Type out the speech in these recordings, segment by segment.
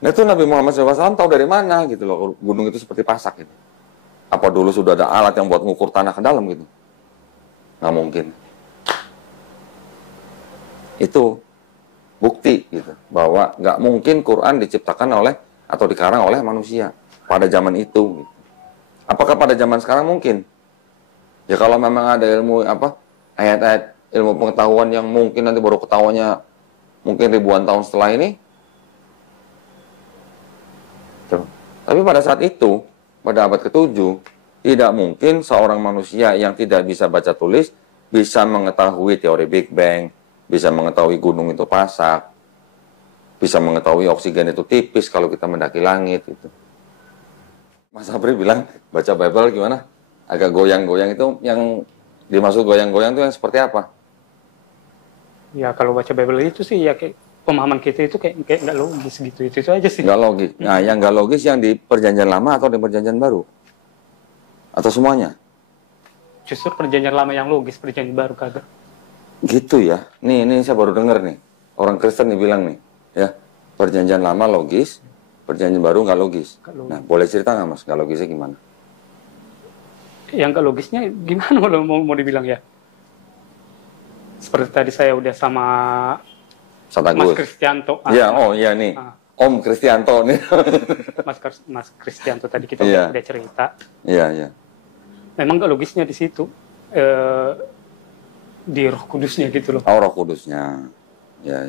Nah itu Nabi Muhammad SAW tahu dari mana gitu loh, gunung itu seperti pasak gitu. Apa dulu sudah ada alat yang buat mengukur tanah ke dalam gitu? Nggak mungkin. Itu bukti gitu bahwa nggak mungkin Quran diciptakan oleh atau dikarang oleh manusia pada zaman itu. Gitu. Apakah pada zaman sekarang mungkin? Ya kalau memang ada ilmu apa ayat-ayat ilmu pengetahuan yang mungkin nanti baru ketahuannya mungkin ribuan tahun setelah ini. Tuh. Tapi pada saat itu, pada abad ke-7, tidak mungkin seorang manusia yang tidak bisa baca tulis bisa mengetahui teori Big Bang, bisa mengetahui gunung itu pasak, bisa mengetahui oksigen itu tipis kalau kita mendaki langit itu. Mas Sabri bilang baca Bible gimana? Agak goyang-goyang itu yang dimaksud goyang-goyang itu yang seperti apa? Ya kalau baca Bible itu sih ya kayak pemahaman kita itu kayak nggak logis gitu. Itu aja sih. Nggak logis. Nah, yang nggak logis yang di Perjanjian Lama atau di Perjanjian Baru? Atau semuanya? Justru Perjanjian Lama yang logis, Perjanjian Baru kagak. Gitu ya. Ini saya baru dengar nih. Orang Kristen nih bilang nih, ya Perjanjian Lama logis, Perjanjian Baru nggak logis. Nah, boleh cerita nggak Mas? Nggak logisnya gimana? Yang nggak logisnya gimana kalau mau dibilang ya? Seperti tadi saya udah sama Mas Kristianto. Iya, oh iya nih. Om Kristianto nih. Mas Kristianto tadi kita udah cerita. Iya, iya. Memang nggak logisnya di situ. Di Roh Kudusnya gitu loh. Oh, Roh Kudusnya. Ya,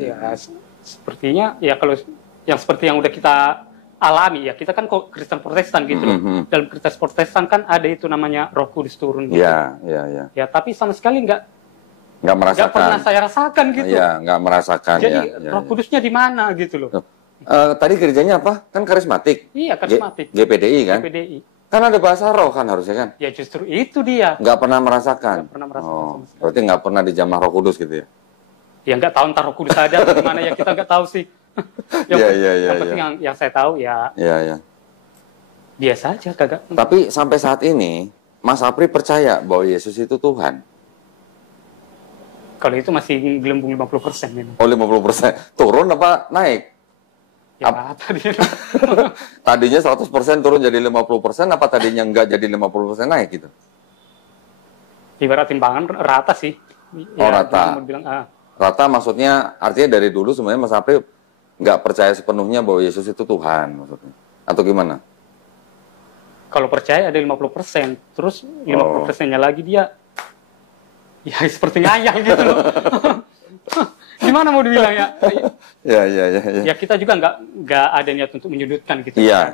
sepertinya ya kalau yang seperti yang udah kita alami ya, kita kan kok Kristen Protestan gitu loh. Dalam Kristen Protestan kan ada itu namanya Roh Kudus turun gitu. Iya. Ya, tapi sama sekali nggak merasakan. Nggak pernah saya rasakan gitu. Iya, nggak merasakan. Jadi Roh Kudusnya di mana gitu loh. Tadi gerejanya apa? Kan karismatik. Iya, karismatik. GPDI kan? GPDI. Kan ada bahasa roh kan harusnya kan? Ya justru itu dia. Nggak pernah merasakan? Nggak pernah merasakan. Oh, berarti nggak pernah dijamah Roh Kudus gitu ya? Ya nggak tahu ntar Roh Kudus ada gimana ya, kita nggak tahu sih. Yang penting yang saya tahu ya. Iya. Biasa aja kagak. Tapi sampai saat ini Mas Apri percaya bahwa Yesus itu Tuhan? Kalau itu masih gelembung 50% memang. Oh 50%. Turun apa naik? Ya tadinya. Tadinya 100% turun jadi 50%, apa tadinya enggak jadi 50% naik gitu? Ibarat timbangan rata sih. Oh ya, rata. Rata maksudnya artinya dari dulu sebenarnya Mas Apri nggak percaya sepenuhnya bahwa Yesus itu Tuhan maksudnya. Atau gimana? Kalau percaya ada 50%, terus 50%-nya lagi dia ya seperti ngayal gitu loh. Gimana mau dibilang ya? Ya. Ya kita juga nggak ada niat untuk menyudutkan gitu. Iya.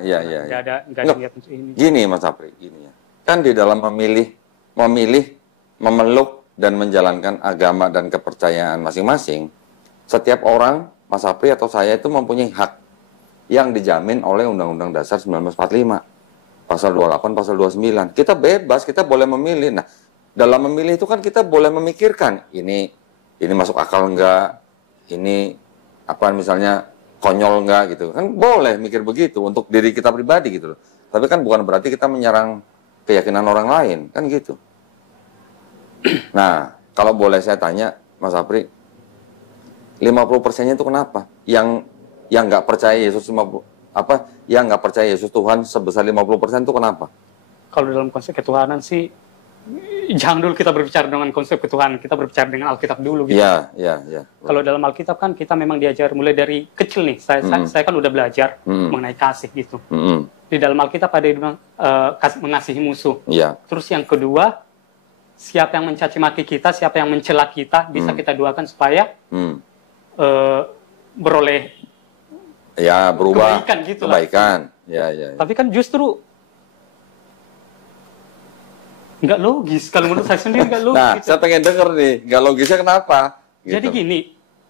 Nggak ada niat untuk ini. Gini Mas Apri, gini ya. Kan di dalam memilih, memeluk dan menjalankan agama dan kepercayaan masing-masing, setiap orang, Mas Apri atau saya itu mempunyai hak yang dijamin oleh Undang-Undang Dasar 1945. Pasal 28, pasal 29. Kita bebas, kita boleh memilih. Nah, dalam memilih itu kan kita boleh memikirkan ini masuk akal enggak, ini apa misalnya konyol enggak gitu. Kan boleh mikir begitu untuk diri kita pribadi gitu loh. Tapi kan bukan berarti kita menyerang keyakinan orang lain, kan gitu. Nah, kalau boleh saya tanya Mas Apri, 50%-nya itu kenapa? Yang nggak percaya Yesus yang nggak percaya Yesus Tuhan sebesar 50% itu kenapa? Kalau dalam konsep ketuhanan sih, jangan dulu kita berbicara dengan konsep ketuhanan, kita berbicara dengan Alkitab dulu gitu. Iya. Kalau dalam Alkitab kan kita memang diajar mulai dari kecil nih. Saya kan udah belajar mengenai kasih gitu. Di dalam Alkitab ada yang mengasihi musuh. Iya. Terus yang kedua, siapa yang mencaci maki kita, siapa yang mencela kita, bisa kita doakan supaya beroleh berubah kebaikan gitu kebaikan. Ya. Tapi kan justru nggak logis. Kalau menurut saya sendiri nggak logis. Nah, saya pengen denger nih, nggak logisnya kenapa? Gitu. Jadi gini,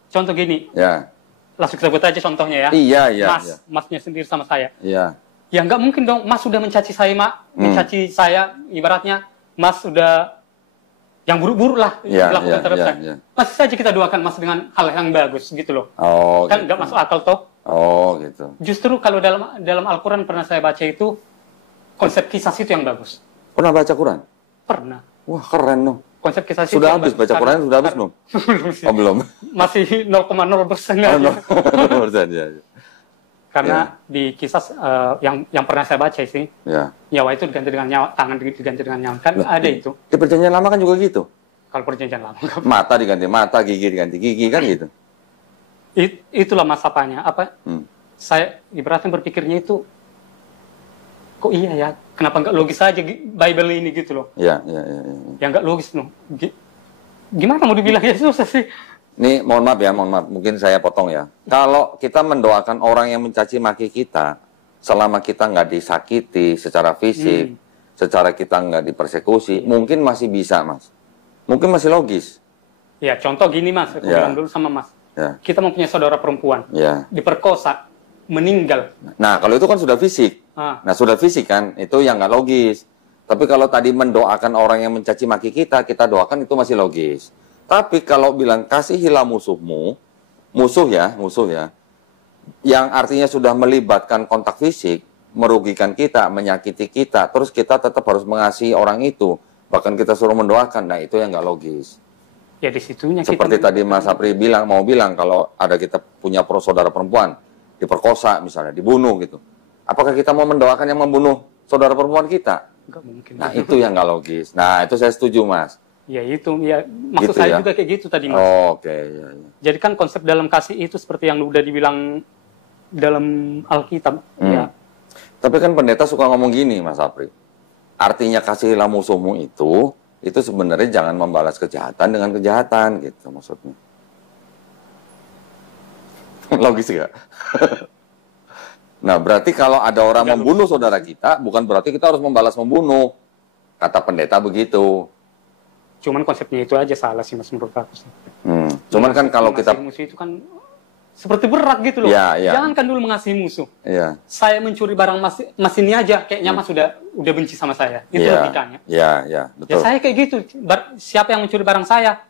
contoh gini. Ya. Langsung kita buat aja contohnya ya. Iya. Masnya sendiri sama saya. Iya. Ya nggak mungkin dong, Mas sudah mencaci saya, mencaci saya, ibaratnya Mas sudah yang buruk-buruk lah dilakukan terhadap saya. Masih saja kita doakan Mas dengan hal yang bagus gitu loh. Oh. Kan nggak masuk akal toh. Oh gitu. Justru kalau dalam Al-Quran pernah saya baca itu konsep kisah itu yang bagus. Pernah baca Quran? Pernah. Wah keren dong. Konsep kisah sudah habis baca Quran sudah habis belum? Belum sih. Oh belum. Masih 0,0% aja. 0,0% ya. Karena di kisah yang pernah saya baca sih, nyawa itu diganti dengan nyawa, tangan diganti dengan nyawa. Kan ada itu. Di perjanjian lama kan juga gitu. Kalau perjanjian lama. Mata diganti mata, gigi diganti gigi, kan gitu. Itulah masapanya. Saya ibaratnya berpikirnya itu, kok iya ya, kenapa nggak logis aja Bible ini gitu loh. Iya. Yang nggak logis loh. Gimana mau dibilang ya, susah sih. Ini mohon maaf, mungkin saya potong ya. Kalau kita mendoakan orang yang mencaci maki kita, selama kita nggak disakiti secara fisik, secara kita nggak dipersekusi, mungkin masih bisa, Mas. Mungkin masih logis. Ya, contoh gini, Mas. Aku bilang dulu sama Mas. Kita mempunyai saudara perempuan, diperkosa, meninggal. Nah, kalau itu kan sudah fisik. Nah, sudah fisik kan, itu yang nggak logis. Tapi kalau tadi mendoakan orang yang mencaci maki kita doakan, itu masih logis. Tapi kalau bilang kasihilah musuhmu, musuh ya, yang artinya sudah melibatkan kontak fisik, merugikan kita, menyakiti kita, terus kita tetap harus mengasihi orang itu, bahkan kita suruh mendoakan, nah itu yang nggak logis. Ya di situnya. Seperti tadi Mas Sapri mau bilang kalau ada kita punya saudara perempuan diperkosa misalnya, dibunuh gitu, apakah kita mau mendoakan yang membunuh saudara perempuan kita? Nggak mungkin. Nah itu yang nggak logis. Nah itu saya setuju, Mas. Ya itu, ya maksud gitu saya ya? juga kayak gitu tadi, Mas. Oke. Jadi kan konsep dalam kasih itu seperti yang udah dibilang dalam Alkitab. Ya. Tapi kan pendeta suka ngomong gini, Mas Sapri. Artinya kasihilah musuhmu itu sebenarnya jangan membalas kejahatan dengan kejahatan, gitu maksudnya. Logis nggak? Nah, berarti kalau ada orang membunuh saudara kita, bukan berarti kita harus membalas membunuh. Kata pendeta begitu. Cuman konsepnya itu aja salah sih, Mas, menurut aku sih. Cuman kan kalau kita musuh itu kan seperti berat gitu loh. Jangan kan dulu mengasihi musuh. Saya mencuri barang mas ini aja kayaknya Mas udah benci sama saya. Itu logikanya. Betul. Ya saya kayak gitu. Siapa yang mencuri barang saya?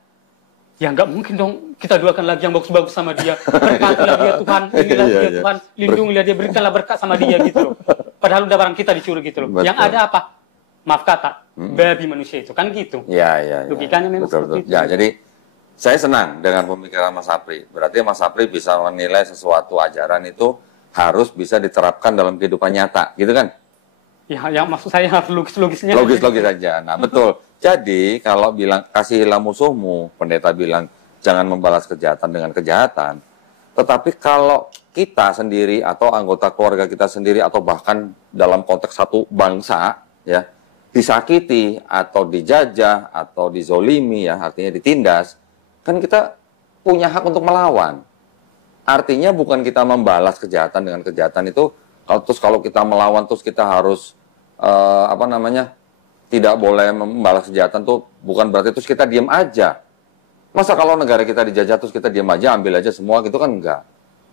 Ya nggak mungkin dong kita doakan lagi yang bagus-bagus sama dia. Berkatilah dia Tuhan, inilah dia Tuhan, lindungilah dia, berikanlah berkat sama dia gitu loh. Padahal udah barang kita dicuri gitu loh. Betul. Yang ada apa? Maaf kata, babi manusia itu kan gitu. Logikanya memang seperti itu. Ya, jadi saya senang dengan pemikiran Mas Sapri. Berarti Mas Sapri bisa menilai sesuatu ajaran itu harus bisa diterapkan dalam kehidupan nyata, gitu kan? Ya, yang maksud saya harus logis-logisnya. Logis-logis saja. Nah, betul. Jadi, kalau bilang kasihilah musuhmu, pendeta bilang jangan membalas kejahatan dengan kejahatan. Tetapi kalau kita sendiri atau anggota keluarga kita sendiri atau bahkan dalam konteks satu bangsa, ya, disakiti atau dijajah atau dizolimi, ya, artinya ditindas, kan kita punya hak untuk melawan. Artinya bukan kita membalas kejahatan dengan kejahatan itu, kalau kita melawan terus kita harus tidak boleh membalas kejahatan tuh bukan berarti terus kita diam aja. Masa kalau negara kita dijajah terus kita diam aja, ambil aja semua gitu kan enggak.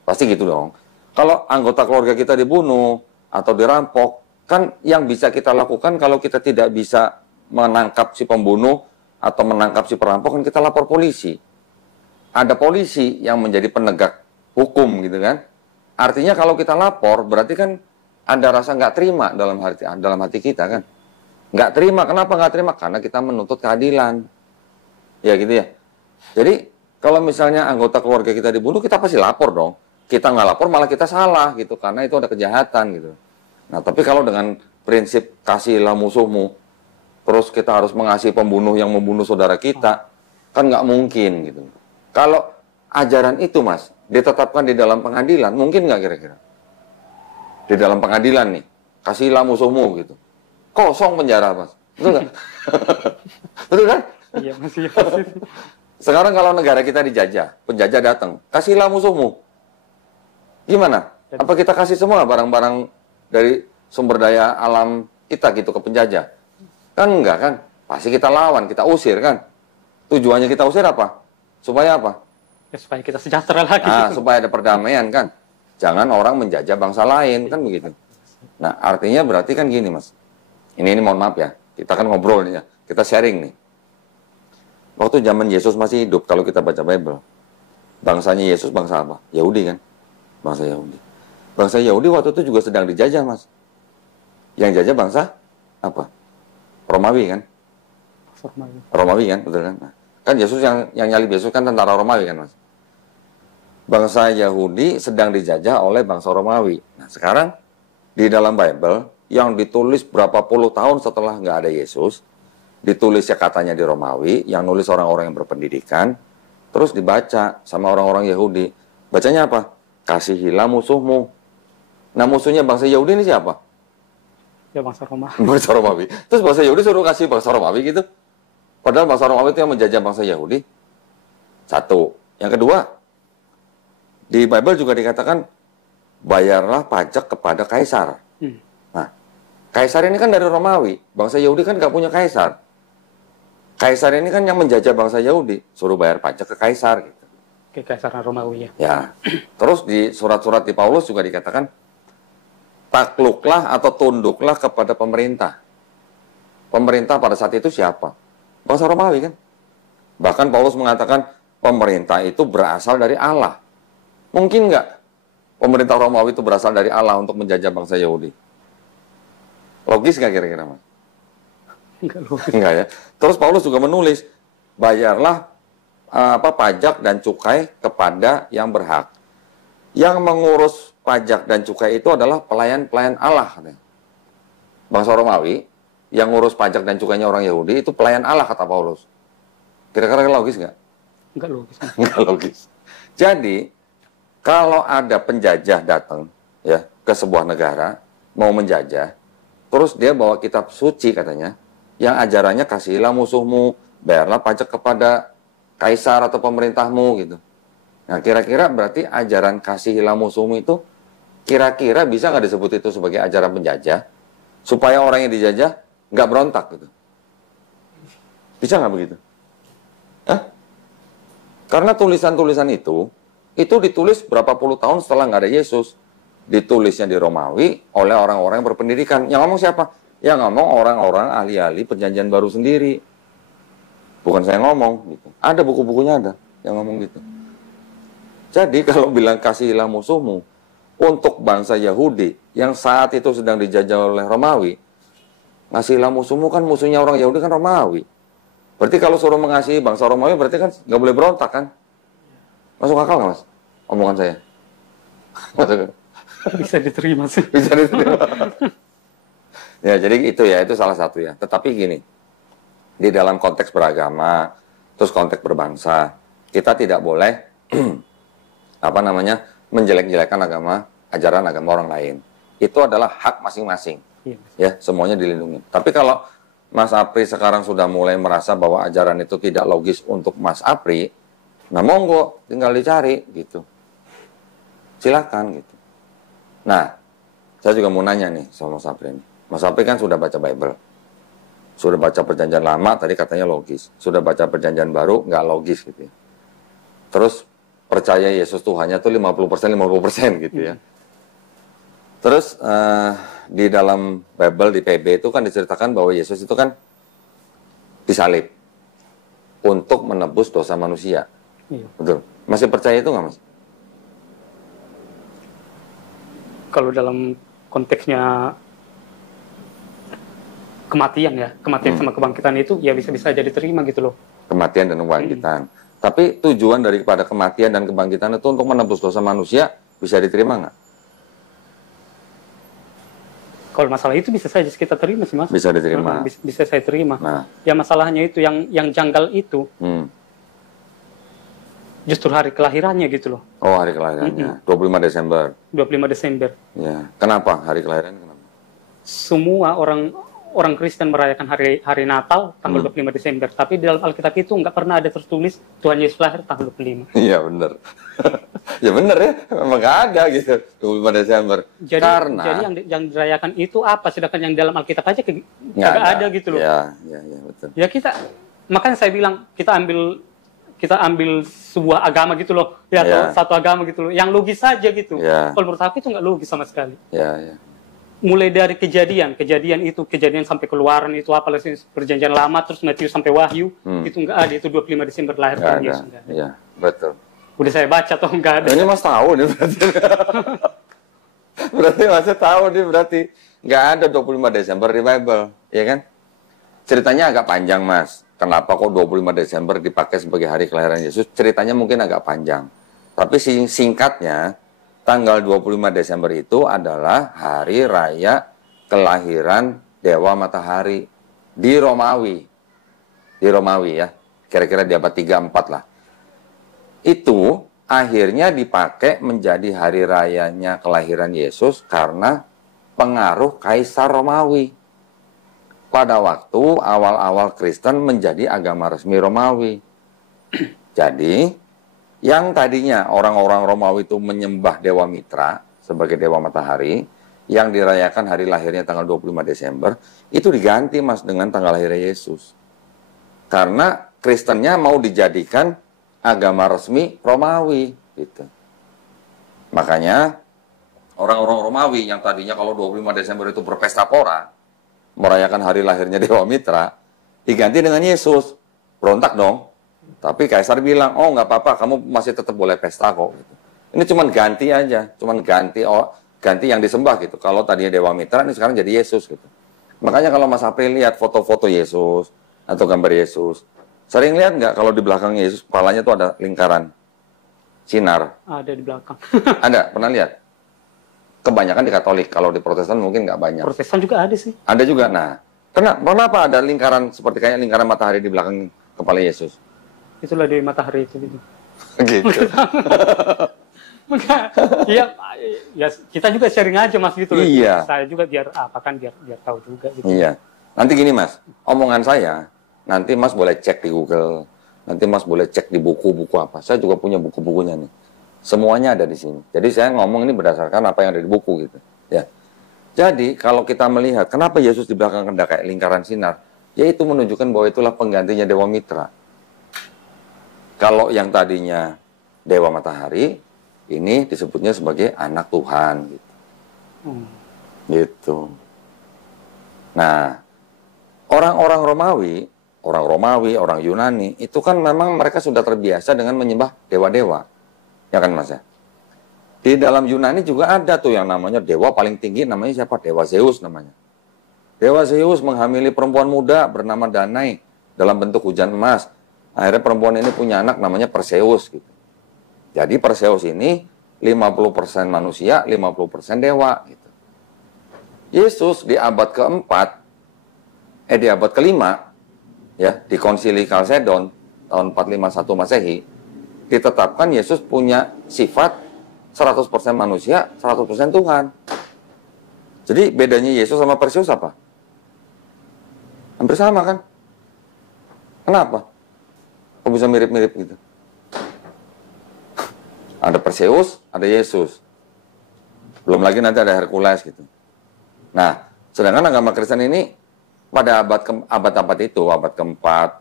Pasti gitu dong. Kalau anggota keluarga kita dibunuh atau dirampok, kan yang bisa kita lakukan kalau kita tidak bisa menangkap si pembunuh atau menangkap si perampok, kan kita lapor polisi. Ada polisi yang menjadi penegak hukum gitu kan. Artinya kalau kita lapor berarti kan ada rasa nggak terima dalam hati kita kan. Nggak terima, kenapa nggak terima? Karena kita menuntut keadilan. Ya gitu ya. Jadi kalau misalnya anggota keluarga kita dibunuh, kita pasti lapor dong. Kita nggak lapor malah kita salah gitu, karena itu ada kejahatan gitu. Nah, tapi kalau dengan prinsip kasihilah musuhmu, terus kita harus mengasihi pembunuh yang membunuh saudara kita, kan nggak mungkin gitu. Kalau ajaran itu, Mas, ditetapkan di dalam pengadilan, mungkin nggak kira-kira? Di dalam pengadilan nih, kasihilah musuhmu gitu. Kosong penjara, Mas. Betul nggak? Betul kan? Iya, masih. Sekarang kalau negara kita dijajah, penjajah datang, kasihilah musuhmu. Gimana? Apa kita kasih semua barang-barang dari sumber daya alam kita gitu ke penjajah? Kan enggak kan? Pasti kita lawan, kita usir kan? Tujuannya kita usir apa? Supaya apa? Ya, supaya kita sejahtera lagi. Nah, supaya ada perdamaian kan? Jangan orang menjajah bangsa lain, kan begitu. Nah, artinya berarti kan gini, Mas. Ini mohon maaf ya, kita kan ngobrol nih ya, kita sharing nih. Waktu zaman Yesus masih hidup, kalau kita baca Bible, bangsanya Yesus bangsa apa? Yahudi kan? Bangsa Yahudi. Bangsa Yahudi waktu itu juga sedang dijajah, Mas. Yang jajah bangsa apa? Romawi kan? Romawi kan, betul kan? Nah, kan Yesus yang nyalib Yesus kan tentara Romawi kan, Mas. bangsa Yahudi sedang dijajah oleh bangsa Romawi. Nah, sekarang di dalam Bible yang ditulis berapa puluh tahun setelah nggak ada Yesus, ditulisnya katanya di Romawi, yang nulis orang-orang yang berpendidikan, terus dibaca sama orang-orang Yahudi. Bacanya apa? Kasihilah musuhmu. Nah, musuhnya bangsa Yahudi ini siapa? Ya bangsa Roma. Bangsa Romawi. Terus bangsa Yahudi suruh kasih bangsa Romawi gitu. Padahal bangsa Romawi itu yang menjajah bangsa Yahudi. Satu. Yang kedua, di Bible juga dikatakan, bayarlah pajak kepada kaisar. Nah, kaisar ini kan dari Romawi. Bangsa Yahudi kan nggak punya kaisar. Kaisar ini kan yang menjajah bangsa Yahudi. Suruh bayar pajak ke kaisar. Gitu. Ke Kaisaran Romawi ya. Ya. Terus di surat-surat di Paulus juga dikatakan, takluklah atau tunduklah kepada pemerintah. Pemerintah pada saat itu siapa? Bangsa Romawi kan? Bahkan Paulus mengatakan, pemerintah itu berasal dari Allah. Mungkin nggak pemerintah Romawi itu berasal dari Allah untuk menjajah bangsa Yahudi? Logis nggak kira-kira, Mas? Enggak logis. Enggak ya. Terus Paulus juga menulis, bayarlah pajak dan cukai kepada yang berhak. Yang mengurus pajak dan cukai itu adalah pelayan-pelayan Allah. Bangsa Romawi yang ngurus pajak dan cukainya orang Yahudi itu pelayan Allah, kata Paulus. Kira-kira logis nggak? Enggak logis. Nggak logis. Jadi kalau ada penjajah datang ya ke sebuah negara mau menjajah, terus dia bawa kitab suci katanya, yang ajarannya kasihilah musuhmu, bayarlah pajak kepada kaisar atau pemerintahmu gitu. Nah, kira-kira berarti ajaran kasihilah musuhmu itu kira-kira bisa nggak disebut itu sebagai ajaran penjajah supaya orang yang dijajah nggak berontak gitu? Bisa nggak begitu? Hah? Karena tulisan-tulisan itu ditulis berapa puluh tahun setelah nggak ada Yesus. Ditulisnya di Romawi oleh orang-orang yang berpendidikan. Yang ngomong siapa? Yang ngomong orang-orang ahli-ahli perjanjian baru sendiri. Bukan saya ngomong gitu. Ada buku-bukunya ada yang ngomong gitu. Jadi kalau bilang kasihilah musuhmu untuk bangsa Yahudi yang saat itu sedang dijajah oleh Romawi, kasihilah musuhmu kan musuhnya orang Yahudi kan Romawi. Berarti kalau suruh mengasihi bangsa Romawi berarti kan nggak boleh berontak kan? Masuk akal nggak, Mas? Omongan saya. Bisa diterima sih. Bisa diterima. Ya, jadi itu salah satu ya. Tetapi gini, di dalam konteks beragama, terus konteks berbangsa, kita tidak boleh menjelek-jelekan ajaran agama orang lain. Itu adalah hak masing-masing. Iya. Ya, semuanya dilindungi. Tapi kalau Mas Apri sekarang sudah mulai merasa bahwa ajaran itu tidak logis untuk Mas Apri, nah monggo, tinggal dicari gitu. Silakan gitu. Nah, saya juga mau nanya nih sama Mas Apri ini. Mas Apri kan sudah baca Bible. Sudah baca perjanjian lama, tadi katanya logis. Sudah baca perjanjian baru, nggak logis gitu ya. Terus percaya Yesus Tuhannya tuh 50% gitu ya. Terus di dalam Bible, di PB itu kan diceritakan bahwa Yesus itu kan disalib untuk menebus dosa manusia. Iya. Betul. Masih percaya itu nggak, Mas? Kalau dalam konteksnya kematian ya, kematian sama kebangkitan itu ya bisa-bisa jadi terima gitu loh. Kematian dan kebangkitan. Tapi tujuan daripada kematian dan kebangkitan itu untuk menebus dosa manusia bisa diterima nggak? Kalau masalah itu bisa saja kita terima sih, Mas. Bisa diterima. Bisa saya terima. Nah. Ya masalahnya itu yang janggal itu justru hari kelahirannya gitu loh. Oh, hari kelahirannya. 25 Desember. 25 Desember. Ya. Kenapa hari kelahiran? Kenapa? Semua orang Kristen merayakan hari Natal tanggal 25 Desember, tapi di dalam Alkitab itu nggak pernah ada tertulis Tuhan Yesus lahir tanggal 25. Iya, benar. Ya benar ya, memang nggak ada gitu 25 Desember. Jadi yang dirayakan itu apa? Sedangkan yang dalam Alkitab aja nggak ada gitu loh. Ya, betul. Ya makanya saya bilang kita ambil sebuah agama gitu loh, ya atau satu agama gitu loh, yang logis saja gitu. Kalau menurut aku itu nggak logis sama sekali. Ya. Mulai dari kejadian sampai keluaran itu apalagi perjanjian lama terus Matius sampai Wahyu itu nggak ada, itu 25 Desember lahir Tuhan Yesus. Iya, betul. Udah saya baca toh nggak ada. Ini Mas tahu nih berarti. Berarti Mas tahu nih berarti nggak ada 25 Desember di Bible, ya kan? Ceritanya agak panjang, Mas. Kenapa kok 25 Desember dipakai sebagai hari kelahiran Yesus? Ceritanya mungkin agak panjang. Tapi singkatnya, tanggal 25 Desember itu adalah hari raya kelahiran Dewa Matahari di Romawi. Di Romawi ya, kira-kira di abad 3-4 lah. Itu akhirnya dipakai menjadi hari rayanya kelahiran Yesus karena pengaruh Kaisar Romawi. Pada waktu awal-awal Kristen menjadi agama resmi Romawi. Jadi, yang tadinya orang-orang Romawi itu menyembah Dewa Mitra sebagai Dewa Matahari, yang dirayakan hari lahirnya tanggal 25 Desember, itu diganti Mas dengan tanggal lahirnya Yesus. Karena Kristennya mau dijadikan agama resmi Romawi gitu. Makanya orang-orang Romawi yang tadinya kalau 25 Desember itu berpesta pora, merayakan hari lahirnya Dewa Mitra, diganti dengan Yesus. Berontak dong. Tapi Kaisar bilang, oh nggak apa-apa, kamu masih tetap boleh pesta kok. Gitu. Ini cuman ganti aja, cuman ganti yang disembah gitu. Kalau tadinya Dewa Mitra, ini sekarang jadi Yesus gitu. Makanya kalau Mas Apri lihat foto-foto Yesus atau gambar Yesus, sering lihat nggak kalau di belakang Yesus kepalanya tuh ada lingkaran sinar? Ada di belakang. Ada, pernah lihat? Kebanyakan di Katolik, kalau di Protestan mungkin nggak banyak. Protestan juga ada sih. Ada juga. Nah, kenapa ada lingkaran seperti kayak lingkaran matahari di belakang kepala Yesus? Itulah Dewi Matahari itu. Gitu. Gitu. Ya kita juga sharing aja Mas gitu. Iya. Saya juga biar tahu juga gitu. Iya. Nanti gini Mas, omongan saya, nanti Mas boleh cek di Google, nanti Mas boleh cek di buku-buku apa. Saya juga punya buku-bukunya nih. Semuanya ada di sini. Jadi saya ngomong ini berdasarkan apa yang ada di buku gitu. Ya. Jadi kalau kita melihat kenapa Yesus di belakang ada kayak lingkaran sinar, yaitu menunjukkan bahwa itulah penggantinya Dewa Mitra. Kalau yang tadinya Dewa Matahari, ini disebutnya sebagai anak Tuhan gitu. Gitu. Nah, orang Romawi, orang Yunani, itu kan memang mereka sudah terbiasa dengan menyembah dewa-dewa. Ya kan Mas ya? Di dalam Yunani juga ada tuh yang namanya dewa paling tinggi, namanya siapa? Dewa Zeus namanya. Dewa Zeus menghamili perempuan muda bernama Danae dalam bentuk hujan emas. Akhirnya perempuan ini punya anak namanya Perseus gitu. Jadi Perseus ini 50% manusia, 50% dewa gitu. Yesus di abad keempat, di abad kelima, ya, di Konsili Kalsedon tahun 451 Masehi, ditetapkan Yesus punya sifat 100% manusia, 100% Tuhan. Jadi bedanya Yesus sama Perseus apa? Hampir sama kan? Kenapa? Kok bisa mirip-mirip gitu? Ada Perseus, ada Yesus. Belum lagi nanti ada Hercules gitu. Nah, sedangkan agama Kristen ini pada abad itu, abad keempat,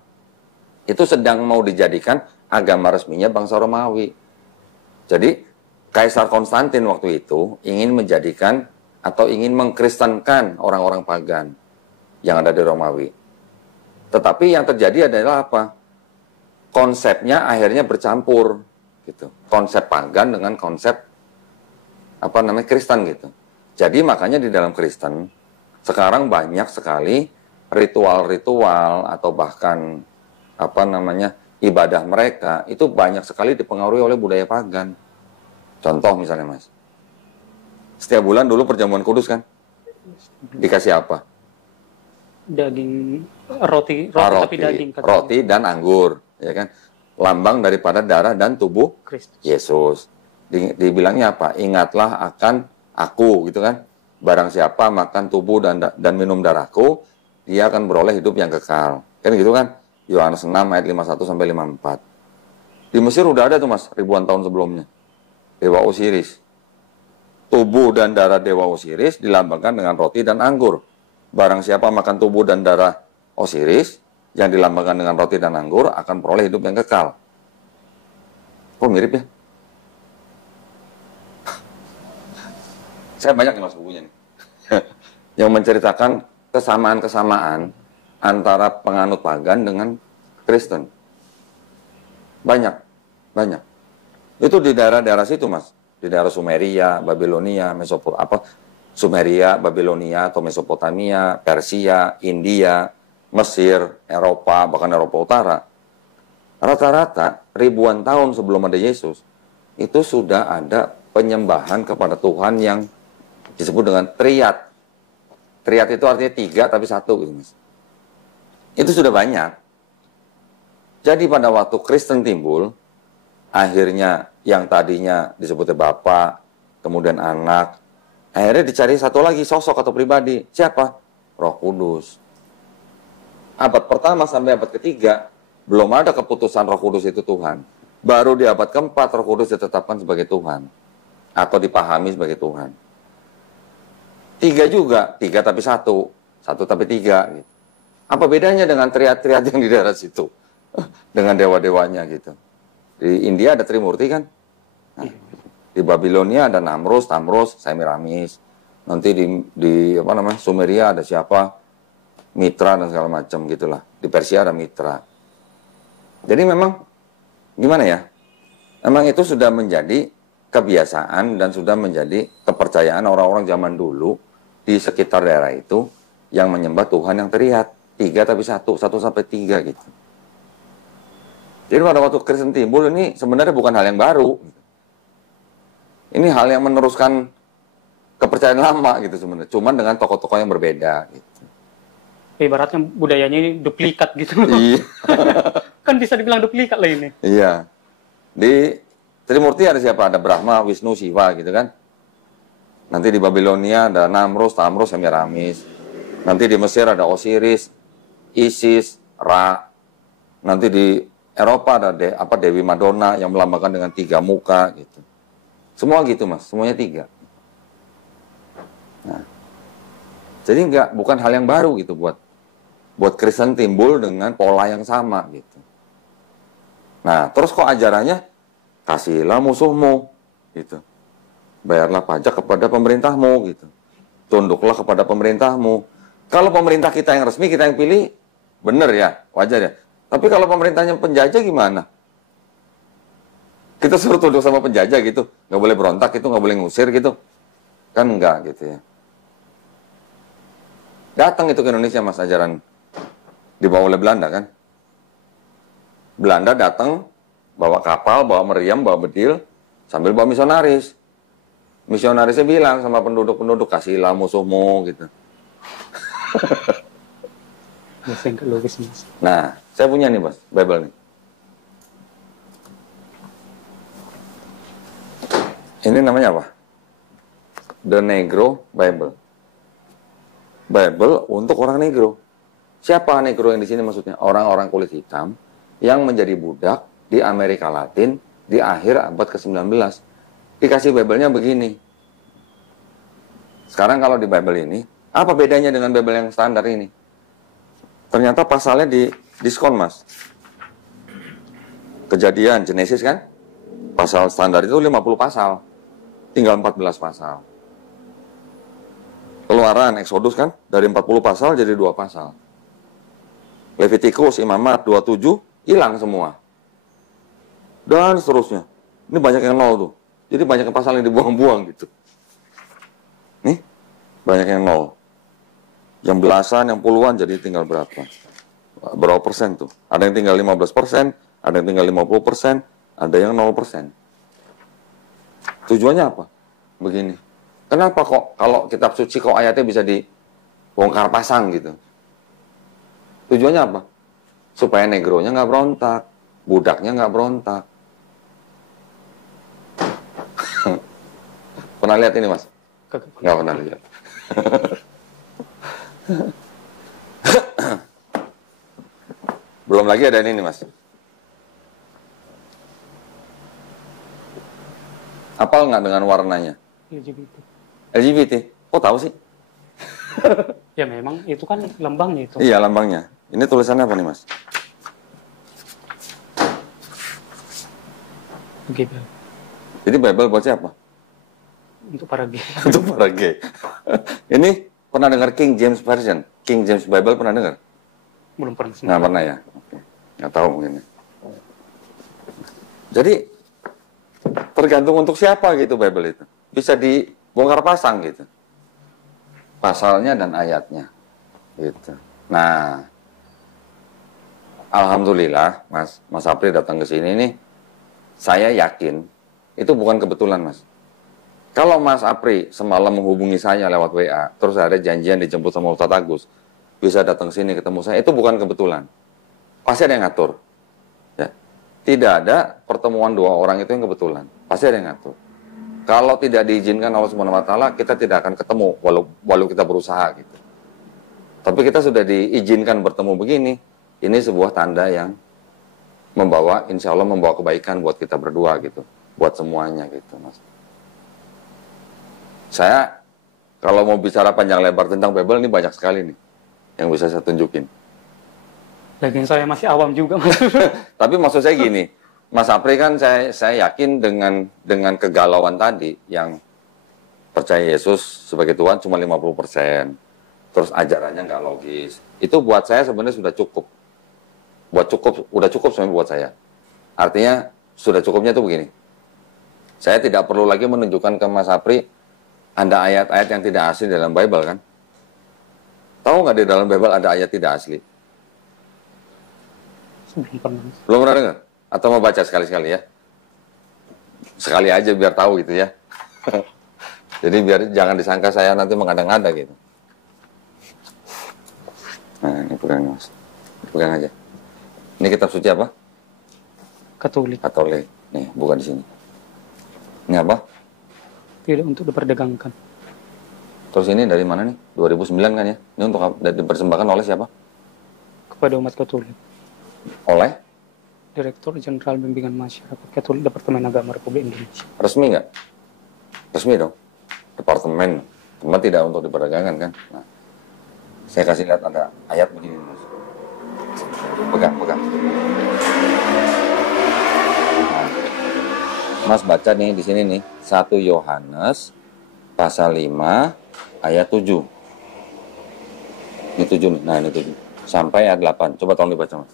itu sedang mau dijadikan agama resminya bangsa Romawi. Jadi, Kaisar Konstantin waktu itu ingin menjadikan atau ingin mengkristenkan orang-orang pagan yang ada di Romawi. Tetapi yang terjadi adalah apa? Konsepnya akhirnya bercampur gitu. Konsep pagan dengan konsep Kristen gitu. Jadi makanya di dalam Kristen sekarang banyak sekali ritual-ritual atau bahkan ibadah mereka itu banyak sekali dipengaruhi oleh budaya pagan. Contoh misalnya Mas, setiap bulan dulu perjamuan kudus kan, dikasih apa? Daging, roti tapi daging. Roti dan anggur, ya kan? Lambang daripada darah dan tubuh Kristus. Yesus. Dibilangnya apa? Ingatlah akan aku, gitu kan? Barang siapa makan tubuh dan minum darahku, dia akan beroleh hidup yang kekal. Kan gitu kan? Yohanes 6 ayat 51 sampai 54. Di Mesir udah ada tuh Mas, ribuan tahun sebelumnya. Dewa Osiris. Tubuh dan darah Dewa Osiris dilambangkan dengan roti dan anggur. Barang siapa makan tubuh dan darah Osiris yang dilambangkan dengan roti dan anggur akan peroleh hidup yang kekal. Kok mirip ya? Saya banyak nih Mas bukunya nih. Yang menceritakan kesamaan-kesamaan antara penganut pagan dengan Kristen. Banyak. Itu di daerah-daerah situ Mas. Di daerah Sumeria, Babilonia, Sumeria, Babilonia atau Mesopotamia, Persia, India, Mesir, Eropa, bahkan Eropa Utara. Rata-rata ribuan tahun sebelum ada Yesus, itu sudah ada penyembahan kepada Tuhan yang disebut dengan triad. Triad itu artinya 3 tapi 1 gitu, Mas. Itu sudah banyak. Jadi pada waktu Kristen timbul, akhirnya yang tadinya disebutnya Bapa, kemudian Anak, akhirnya dicari satu lagi sosok atau pribadi. Siapa? Roh Kudus. Abad pertama sampai abad ketiga, belum ada keputusan Roh Kudus itu Tuhan. Baru di abad keempat, Roh Kudus ditetapkan sebagai Tuhan. Atau dipahami sebagai Tuhan. 3 juga, 3 tapi 1. 1 tapi 3. Gitu. Apa bedanya dengan triad-triad yang di daerah situ? Dengan dewa-dewanya gitu. Di India ada Trimurti kan? Nah, di Babilonia ada Namrus, Tamrus, Semiramis. Nanti di apa namanya? Sumeria ada siapa? Mitra dan segala macam gitulah. Di Persia ada Mitra. Jadi memang gimana ya? Memang itu sudah menjadi kebiasaan dan sudah menjadi kepercayaan orang-orang zaman dulu di sekitar daerah itu yang menyembah Tuhan yang triad. 3 tapi 1 sampai 3 gitu. Jadi pada waktu Kristen timbul ini sebenarnya bukan hal yang baru. Ini hal yang meneruskan kepercayaan lama gitu sebenarnya. Cuman dengan tokoh-tokoh yang berbeda gitu. Ibaratnya budayanya ini duplikat gitu. Iya. Kan bisa dibilang duplikat lah ini. Iya. Di Trimurti ada siapa? Ada Brahma, Wisnu, Siwa gitu kan. Nanti di Babilonia ada Namrus, Tamrus, Semiramis. Nanti di Mesir ada Osiris, Isis, Ra. Nanti di Eropa ada Dewi Madonna yang melambangkan dengan 3 muka gitu. Semua gitu Mas, semuanya 3. Nah, jadi bukan hal yang baru gitu buat Kristen timbul dengan pola yang sama gitu. Nah, terus kok ajarannya kasihlah musuhmu gitu. Bayarlah pajak kepada pemerintahmu gitu. Tunduklah kepada pemerintahmu. Kalau pemerintah kita yang resmi, kita yang pilih, bener ya, wajar ya. Tapi kalau pemerintahnya penjajah gimana? Kita suruh tunduk sama penjajah gitu. Nggak boleh berontak gitu, nggak boleh ngusir gitu. Kan enggak gitu ya. Datang itu ke Indonesia Mas ajaran dibawa oleh Belanda kan. Belanda datang bawa kapal, bawa meriam, bawa bedil, sambil bawa misionaris. Misionarisnya bilang sama penduduk-penduduk, kasihlah musuhmu gitu. Logis, Mas. Nah, saya punya nih Mas, Bible nih. Ini namanya apa? The Negro Bible. Bible untuk orang Negro. Siapa Negro yang di sini maksudnya? Orang-orang kulit hitam yang menjadi budak di Amerika Latin di akhir abad ke-19. Dikasih Bible-nya begini. Sekarang kalau di Bible ini, apa bedanya dengan Bible yang standar ini? Ternyata pasalnya di diskon Mas. Kejadian, Genesis kan? Pasal standar itu 50 pasal. Tinggal 14 pasal. Keluaran, Exodus kan? Dari 40 pasal jadi 2 pasal. Levitikus, Imamat, 27, hilang semua. Dan seterusnya. Ini banyak yang nol tuh. Jadi banyak yang pasal yang dibuang-buang gitu. Nih, banyak yang nol. Yang belasan, yang puluhan, jadi tinggal berapa? Berapa persen tuh? Ada yang tinggal 15%, ada yang tinggal 50%, ada yang 0%. Tujuannya apa? Begini. Kenapa kok kalau kitab suci kok ayatnya bisa dibongkar pasang gitu? Tujuannya apa? Supaya negronya nggak berontak, budaknya nggak berontak. Pernah lihat ini Mas? Nggak pernah lihat. Belum lagi ada ini Mas. Apal nggak dengan warnanya? LGBT. LGBT. Kok tahu sih? Ya memang itu kan lambangnya itu. Iya lambangnya. Ini tulisannya apa nih Mas? Gitu. Jadi Bible buat siapa? Untuk para gay. Untuk para gay. Ini pernah dengar King James Version? King James Bible pernah dengar? Belum pernah. Nggak pernah ya? Oke. Nggak tahu mungkin. Jadi tergantung untuk siapa gitu Bible itu. Bisa dibongkar pasang gitu. Pasalnya dan ayatnya. Gitu. Nah, alhamdulillah Mas Apri datang ke sini nih, saya yakin itu bukan kebetulan, Mas. Kalau Mas Apri semalam menghubungi saya lewat WA, terus ada janjian dijemput sama Ustadz Agus, bisa datang sini ketemu saya, itu bukan kebetulan. Pasti ada yang ngatur. Ya. Tidak ada pertemuan dua orang itu yang kebetulan. Pasti ada yang ngatur. Kalau tidak diizinkan Allah Subhanahu wa taala, kita tidak akan ketemu walau kita berusaha gitu. Tapi kita sudah diizinkan bertemu begini. Ini sebuah tanda yang membawa, insya Allah membawa kebaikan buat kita berdua gitu, buat semuanya gitu, Mas. Saya kalau mau bicara panjang lebar tentang Bible ini banyak sekali nih yang bisa saya tunjukin. Lagian saya masih awam juga, Mas. Tapi maksud saya gini, Mas Apri kan saya yakin dengan kegalauan tadi yang percaya Yesus sebagai Tuhan cuma 50%, terus ajarannya nggak logis. Itu buat saya sebenarnya sudah cukup. Udah cukup sebenarnya buat saya. Artinya sudah cukupnya itu begini. Saya tidak perlu lagi menunjukkan ke Mas Apri ada ayat-ayat yang tidak asli dalam Bible kan? Tahu nggak di dalam Bible ada ayat tidak asli? Belum pernah. Belum pernah dengar? Atau mau baca sekali-sekali ya? Sekali aja biar tahu gitu ya. Jadi biar jangan disangka saya nanti mengada-ngada gitu. Nah, ini pegang Mas. Pegang aja. Ini kitab suci apa? Katolik. Katolik. Nih, bukan di sini. Ini apa? Tidak untuk diperdagangkan. Terus ini dari mana nih? 2009 kan ya? Ini untuk dipersembahkan oleh siapa? Kepada umat Katolik. Oleh? Direktur Jenderal Bimbingan Masyarakat Katolik Departemen Agama Republik Indonesia. Resmi nggak? Resmi dong. Departemen. Cuma tidak untuk diperdagangkan kan? Nah, saya kasih lihat ada ayat begini, Mas. Pegang. Mas baca nih di sini nih 1 Yohanes pasal 5 ayat 7. Ini 7 nih. Nah, ini 7. Sampai ayat 8. Coba tolong dibaca, Mas.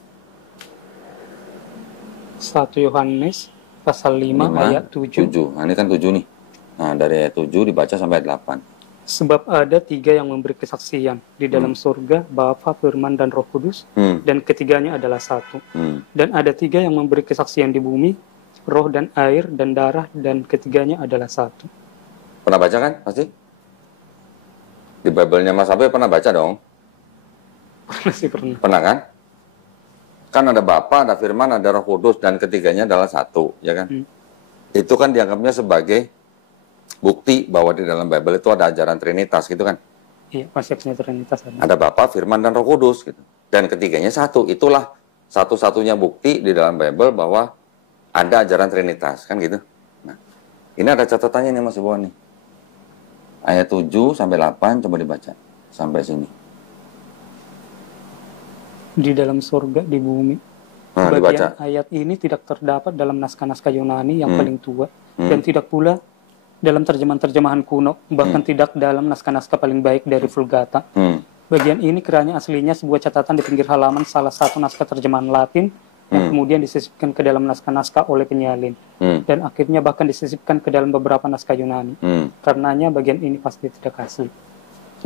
1 Yohanes pasal 5 ayat 7. Nah, ini kan 7 nih. Nah, dari ayat 7 dibaca sampai ayat 8. Sebab ada 3 yang memberi kesaksian di dalam surga, Bapa, Firman, dan Roh Kudus, dan ketiganya adalah satu. Dan ada 3 yang memberi kesaksian di bumi, roh dan air dan darah, dan ketiganya adalah satu. Pernah baca kan pasti? Di Bible-nya Mas Abe pernah baca dong? Pernah sih, pernah. Pernah kan? Kan ada Bapa, ada Firman, ada Roh Kudus, dan ketiganya adalah satu, ya kan? Itu kan dianggapnya sebagai bukti bahwa di dalam Bible itu ada ajaran Trinitas gitu kan? Iya, konsepnya Trinitas ada. Ada Bapa, Firman, dan Roh Kudus gitu. Dan ketiganya satu. Itulah satu-satunya bukti di dalam Bible bahwa ada ajaran Trinitas, kan gitu. Nah, ini ada catatannya nih Mas Ibu nih. Ayat 7 sampai 8 coba dibaca sampai sini. Di dalam surga, di bumi. Nah, Bagian dibaca. ayat ini tidak terdapat dalam naskah-naskah Yunani yang paling tua, dan tidak pula dalam terjemahan-terjemahan kuno, bahkan tidak dalam naskah-naskah paling baik dari Vulgata. Bagian ini kiranya aslinya sebuah catatan di pinggir halaman salah satu naskah terjemahan Latin, yang kemudian disisipkan ke dalam naskah-naskah oleh penyalin, dan akhirnya bahkan disisipkan ke dalam beberapa naskah Yunani. Karenanya bagian ini pasti tidak asli.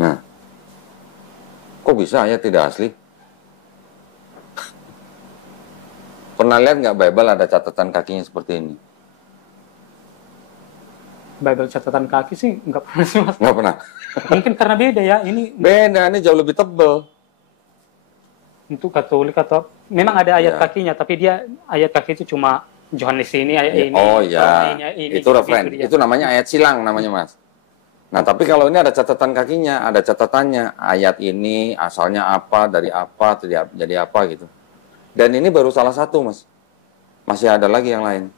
Nah, kok bisa ayat tidak asli? Pernah lihat nggak Bible ada catatan kakinya seperti ini? Bible catatan kaki sih nggak pernah sih, Mas. Nggak pernah. Mungkin karena beda ya. Ini Beda, ini jauh lebih tebal. untuk Katolik atau memang ada ayat Ya. kakinya, tapi dia ayat kaki itu cuma Yohanes ini, ayat ini. Oh iya, ini, itu referen. dia. Itu namanya ayat silang namanya Mas. Nah tapi kalau ini ada catatan kakinya, ada catatannya. Ayat ini asalnya apa, dari apa, jadi apa gitu. Dan ini baru salah satu Mas. Masih ada lagi yang lain.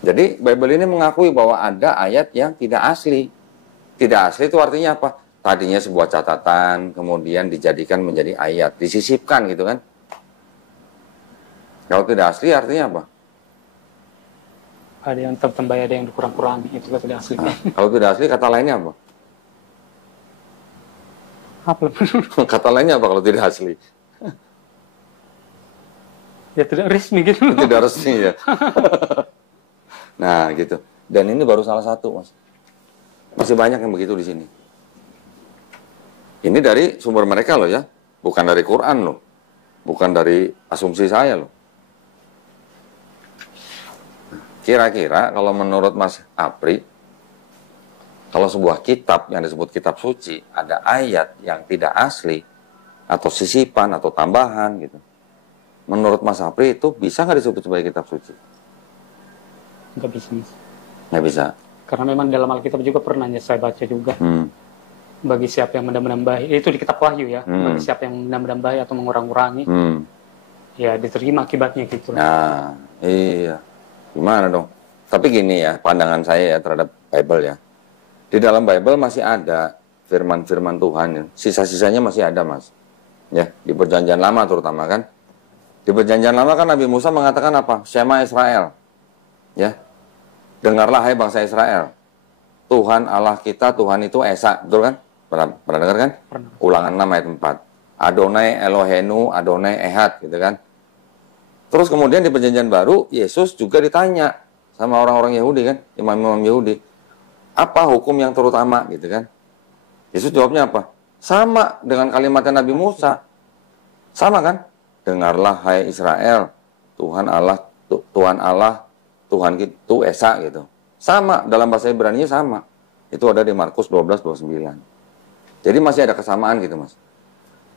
Jadi Bible ini mengakui bahwa ada ayat yang tidak asli. Tidak asli itu artinya apa? Tadinya sebuah catatan, kemudian dijadikan menjadi ayat, disisipkan gitu kan. Kalau tidak asli artinya apa? Ada yang tertambah, ada yang dikurang-kurangi, itu kan tidak asli. Nah, kalau tidak asli kata lainnya apa? Apa? Kata lainnya apa kalau tidak asli? Ya tidak resmi gitu. Tidak resmi ya. Nah gitu. Dan ini baru salah satu Mas. Masih banyak yang begitu di sini. Ini dari sumber mereka loh ya, bukan dari Quran loh, bukan dari asumsi saya loh. kira-kira kalau menurut Mas Apri, kalau sebuah kitab yang disebut kitab suci, ada ayat yang tidak asli, atau sisipan, atau tambahan gitu. Menurut Mas Apri itu bisa nggak disebut sebagai kitab suci? Nggak bisa, Mas. Nggak bisa. Karena memang dalam Alkitab juga pernah saya baca juga. Bagi siapa yang menambah-nambahi, itu di kitab Wahyu ya. Bagi siapa yang menambah-nambahi atau mengurang-urangi, ya diterima akibatnya gitu. Nah, iya. Gimana dong? Tapi gini ya, pandangan saya ya terhadap Bible ya. Di dalam Bible masih ada firman-firman Tuhan. Ya. Sisa-sisanya masih ada, Mas. Ya, di Perjanjian Lama terutama kan. Di Perjanjian Lama kan Nabi Musa mengatakan apa? Shema Israel. Ya. Dengarlah hai bangsa Israel. Tuhan Allah kita, Tuhan itu Esa, betul kan? Pernah dengar kan? Pernah. Ulangan 6 ayat 4. Adonai Elohenu, Adonai Ehad, gitu kan? Terus kemudian di Perjanjian Baru, Yesus juga ditanya sama orang-orang Yahudi kan, imam-imam Yahudi, apa hukum yang terutama, gitu kan? Yesus jawabnya apa? Sama dengan kalimatnya Nabi Musa. Sama kan? Dengarlah hai Israel, Tuhan Allah, Tuhan itu Esa gitu. Sama, dalam bahasa Ibrani sama. Itu ada di Markus 12:29. Jadi masih ada kesamaan gitu, Mas.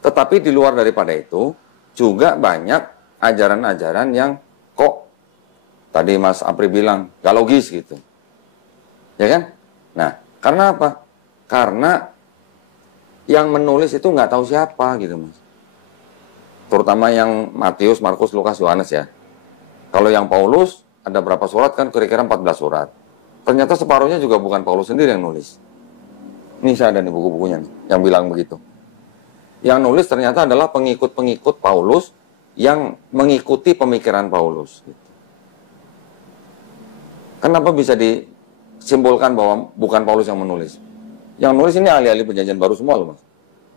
Tetapi di luar daripada itu, juga banyak ajaran-ajaran yang kok tadi Mas Apri bilang gak logis gitu. Ya kan? Nah, karena apa? Karena yang menulis itu nggak tahu siapa gitu, Mas. Terutama yang Matius, Markus, Lukas, Yohanes ya. Kalau yang Paulus ada berapa surat kan, kira-kira 14 surat. Ternyata separuhnya juga bukan Paulus sendiri yang nulis. Ini saya ada nih buku-bukunya nih, yang bilang begitu. Yang nulis ternyata adalah pengikut-pengikut Paulus yang mengikuti pemikiran Paulus. Kenapa bisa disimpulkan bahwa bukan Paulus yang menulis? Yang nulis ini ahli-ahli Perjanjian Baru semua loh, Mas.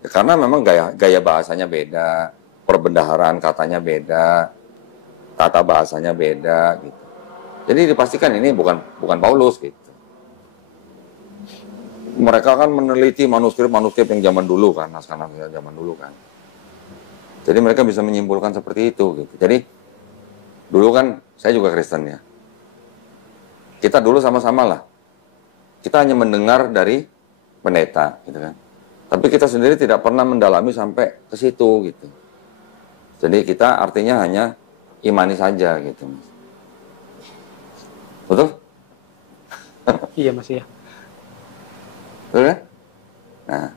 Ya, karena memang gaya bahasanya beda, perbendaharaan katanya beda, tata bahasanya beda gitu. Jadi dipastikan ini bukan Paulus gitu. Mereka kan meneliti manuskrip yang zaman dulu kan, naskah-naskah zaman dulu kan. Jadi mereka bisa menyimpulkan seperti itu gitu. Jadi dulu kan saya juga Kristen ya. Kita dulu sama-sama lah. Kita hanya mendengar dari pendeta gitu kan. Tapi kita sendiri tidak pernah mendalami sampai ke situ gitu. Jadi kita artinya hanya imani saja gitu, Mas. Betul? Iya, Mas ya. Betul kan? Nah,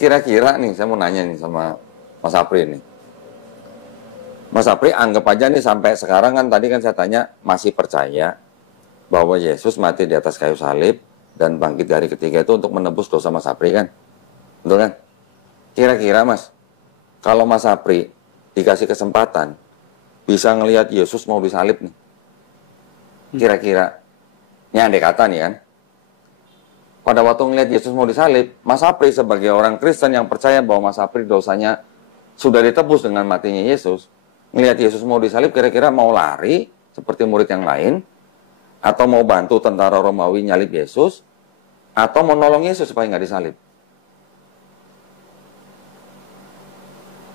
kira-kira nih saya mau nanya nih sama Mas Apri nih. Mas Apri anggap aja nih sampai sekarang kan tadi kan saya tanya masih percaya bahwa Yesus mati di atas kayu salib dan bangkit dari ketiga itu untuk menebus dosa Mas Apri kan? Betul kan? Kira-kira Mas, kalau Mas Apri dikasih kesempatan bisa ngelihat Yesus mau disalib nih. Kira-kira, ini andai kata nih kan, pada waktu ngelihat Yesus mau disalib, Mas Apri sebagai orang Kristen yang percaya bahwa Mas Apri dosanya sudah ditebus dengan matinya Yesus, ngelihat Yesus mau disalib, kira-kira mau lari seperti murid yang lain, atau mau bantu tentara Romawi nyalib Yesus, atau mau nolong Yesus supaya nggak disalib?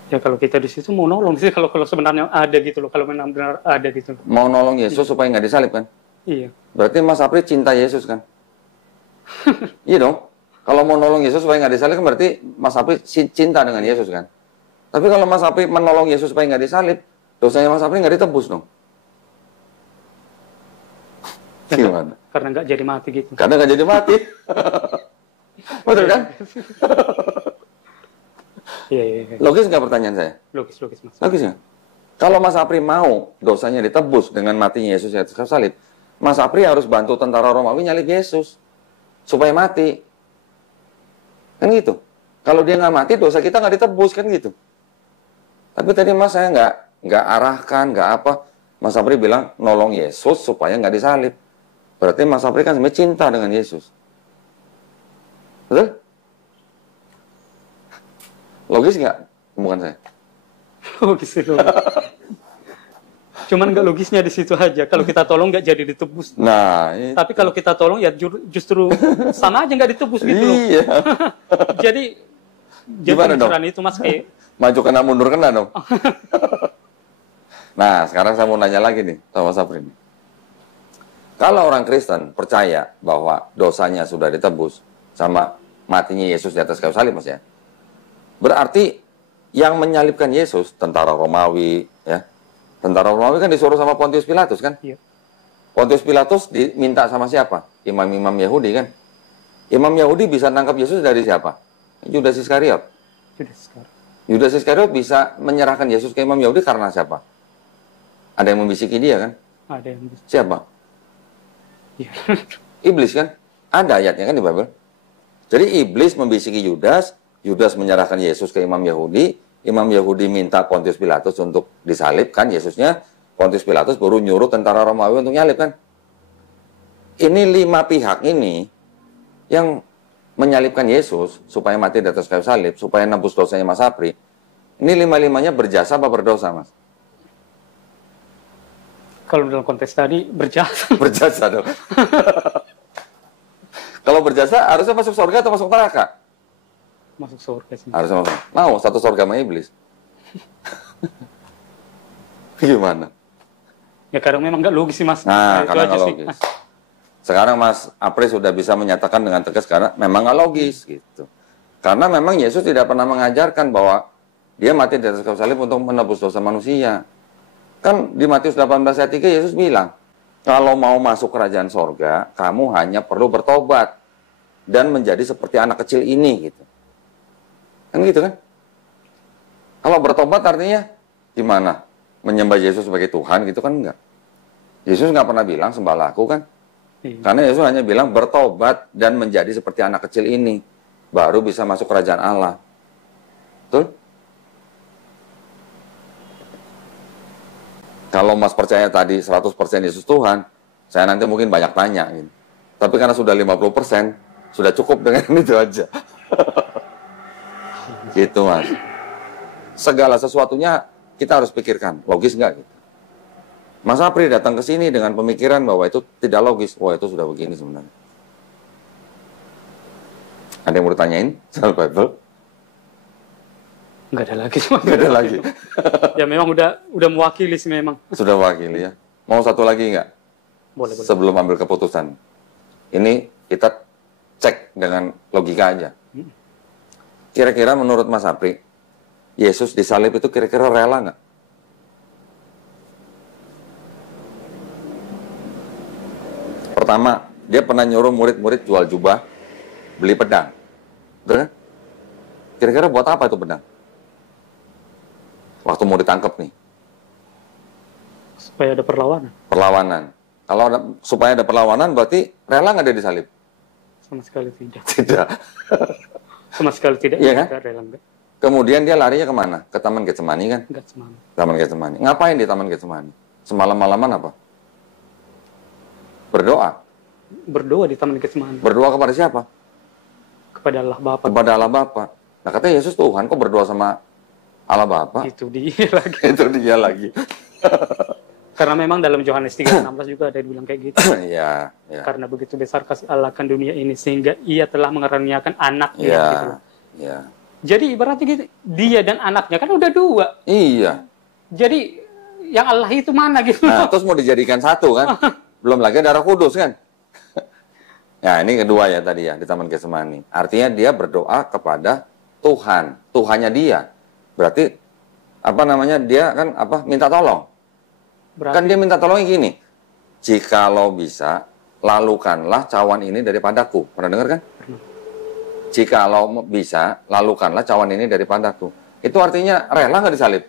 Ya kalau kita di situ mau nolong sih, kalau sebenarnya ada gitu loh, kalau benar-benar ada gitu. Mau nolong Yesus supaya nggak disalib kan? Iya. Berarti Mas Apri cinta Yesus kan? Iya dong. Kalau mau nolong Yesus supaya nggak disalib kan berarti Mas Apri cinta dengan Yesus kan? Tapi kalau Mas Apri menolong Yesus supaya nggak disalib, dosanya Mas Apri nggak ditebus dong. Gimana? Karena nggak jadi mati gitu. Karena nggak jadi mati. Betul kan? Iya. Logis nggak pertanyaan saya? Logis, Mas. Logis nggak? Kalau Mas Apri mau dosanya ditebus dengan matinya Yesus di atas kayu salib, Mas Apri harus bantu tentara Romawi nyalib Yesus supaya mati. Kan gitu. Kalau dia nggak mati, dosa kita nggak ditebus kan gitu. Tapi tadi Mas saya nggak arahkan, nggak apa. Mas Apri bilang nolong Yesus supaya nggak disalib. Berarti Mas Apri kan sebenarnya cinta dengan Yesus. Betul? Logis nggak omongan saya? Logis itu. Cuman nggak logisnya di situ aja. Kalau kita tolong nggak jadi ditebus. Nah, tapi kalau kita tolong ya justru sama aja nggak ditebus gitu loh. Iya. Jadi gimana dong? Itu Mas kayak maju kena mundur kena dong. Nah, sekarang saya mau nanya lagi nih sama Sapri. Kalau orang Kristen percaya bahwa dosanya sudah ditebus sama matinya Yesus di atas kayu salib, Mas ya. Berarti yang menyalibkan Yesus, tentara Romawi, ya. Tentara Romawi kan disuruh sama Pontius Pilatus kan? Iya. Pontius Pilatus diminta sama siapa? Imam-imam Yahudi kan? Imam Yahudi bisa nangkap Yesus dari siapa? Yudas Iskariot. Yudas Iskariot bisa menyerahkan Yesus ke Imam Yahudi karena siapa? Ada yang membisiki dia kan? Ada yang bisa. Siapa? Iya. Iblis kan? Ada ayatnya kan di Bible. Jadi iblis membisiki Yudas, Yudas menyerahkan Yesus ke Imam Yahudi, Imam Yahudi minta Pontius Pilatus untuk disalibkan Yesusnya, Pontius Pilatus baru nyuruh tentara Romawi untuk nyalib kan? Ini 5 pihak ini yang menyalibkan Yesus supaya mati di atas kayu salib, supaya nebus dosanya Mas Apri. Ini 5-5-nya berjasa apa berdosa, Mas? Kalau dalam konteks tadi berjasa. Berjasa dong. Kalau berjasa harusnya masuk surga atau masuk neraka? Masuk surga sih. Harusnya masuk. Mau satu surga sama iblis. Gimana? Ya kadang memang nggak logis sih Mas. Nah, itu karena aja nggak sih. logis. Sekarang Mas Apri sudah bisa menyatakan dengan tegas karena memang nggak logis gitu. Karena memang Yesus tidak pernah mengajarkan bahwa dia mati di atas kayu salib untuk menebus dosa manusia. Kan di Matius 18 ayat 3 Yesus bilang, kalau mau masuk kerajaan sorga, kamu hanya perlu bertobat dan menjadi seperti anak kecil ini gitu. Kan gitu kan? Kalau bertobat artinya gimana? Menyembah Yesus sebagai Tuhan gitu kan enggak. Yesus nggak pernah bilang sembahlah aku kan. Karena Yesus hanya bilang bertobat dan menjadi seperti anak kecil ini. Baru bisa masuk kerajaan Allah. Betul? Kalau Mas percaya tadi 100% Yesus Tuhan, saya nanti mungkin banyak tanya. Gitu. Tapi karena sudah 50%, sudah cukup dengan itu aja. Gitu Mas. Segala sesuatunya kita harus pikirkan, logis nggak gitu. Mas Apri datang ke sini dengan pemikiran bahwa itu tidak logis. Wah, itu sudah begini sebenarnya. Ada yang mau ditanyain soal Bible? Nggak ada lagi cuma. Nggak ada lagi. Ya memang udah mewakili sih memang. Sudah wakili ya. Mau satu lagi nggak? Boleh. Sebelum ambil keputusan. Ini kita cek dengan logika aja. Kira-kira menurut Mas Apri, Yesus disalib itu kira-kira rela nggak? Pertama, dia pernah nyuruh murid-murid jual jubah, beli pedang. Betul kan? Kira-kira buat apa itu pedang? Waktu mau ditangkap nih. Supaya ada perlawanan. Perlawanan. Kalau supaya ada perlawanan berarti rela nggak dia disalib? Sama sekali tidak. Tidak. Sama sekali tidak. Iya kan? Nggak rela, nggak. Kemudian dia larinya kemana? Ke Taman Getsemani kan? Nggak semangat. Taman Getsemani. Ngapain di Taman Getsemani? Semalam-malaman apa? Berdoa. Berdoa di Taman Getsemani. Berdoa kepada siapa? Kepada Allah Bapa. Kepada Allah Bapa. Nah katanya Yesus Tuhan, kok berdoa sama Allah Bapa? Itu dia lagi. Itu dia lagi. Karena memang dalam Yohanes 3:16 juga ada yang bilang kayak gitu. Iya, ya. Karena begitu besar kasih Allah akan dunia ini sehingga ia telah mengaruniakan anaknya. Iya, Gitu. iya. Jadi ibaratnya gitu, dia dan anaknya kan udah 2. Iya. Jadi yang Allah itu mana gitu. Nah, terus mau dijadikan satu kan? Belum lagi ada Roh Kudus kan? Nah, ini kedua ya tadi ya di Taman Getsemani. Artinya dia berdoa kepada Tuhan, Tuhannya dia. Berarti apa namanya? Dia kan apa? Minta tolong. Berarti, Kan dia minta tolongnya gini. Jikalau bisa, lalukanlah cawan ini daripadaku. Pernah dengar kan? Jikalau bisa, lalukanlah cawan ini daripadaku. Itu artinya rela nggak disalib?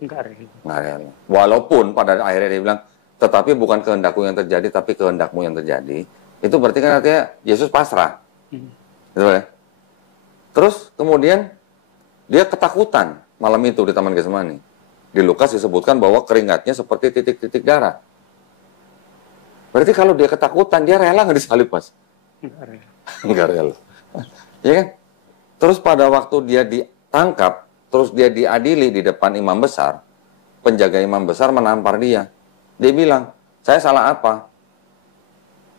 enggak rela. Nggak rela. Walaupun pada akhirnya dia bilang, tetapi bukan kehendakku yang terjadi, tapi kehendakmu yang terjadi. Itu berarti kan artinya Yesus pasrah. Gitu ya? Terus kemudian dia ketakutan malam itu di Taman Getsemani. Di Lukas disebutkan bahwa keringatnya seperti titik-titik darah. Berarti kalau dia ketakutan, dia rela nggak disalib, Mas? Enggak rela. Nggak rela. Ya kan? Terus pada waktu dia ditangkap, terus dia diadili di depan imam besar, penjaga imam besar menampar dia. Dia bilang, saya salah apa?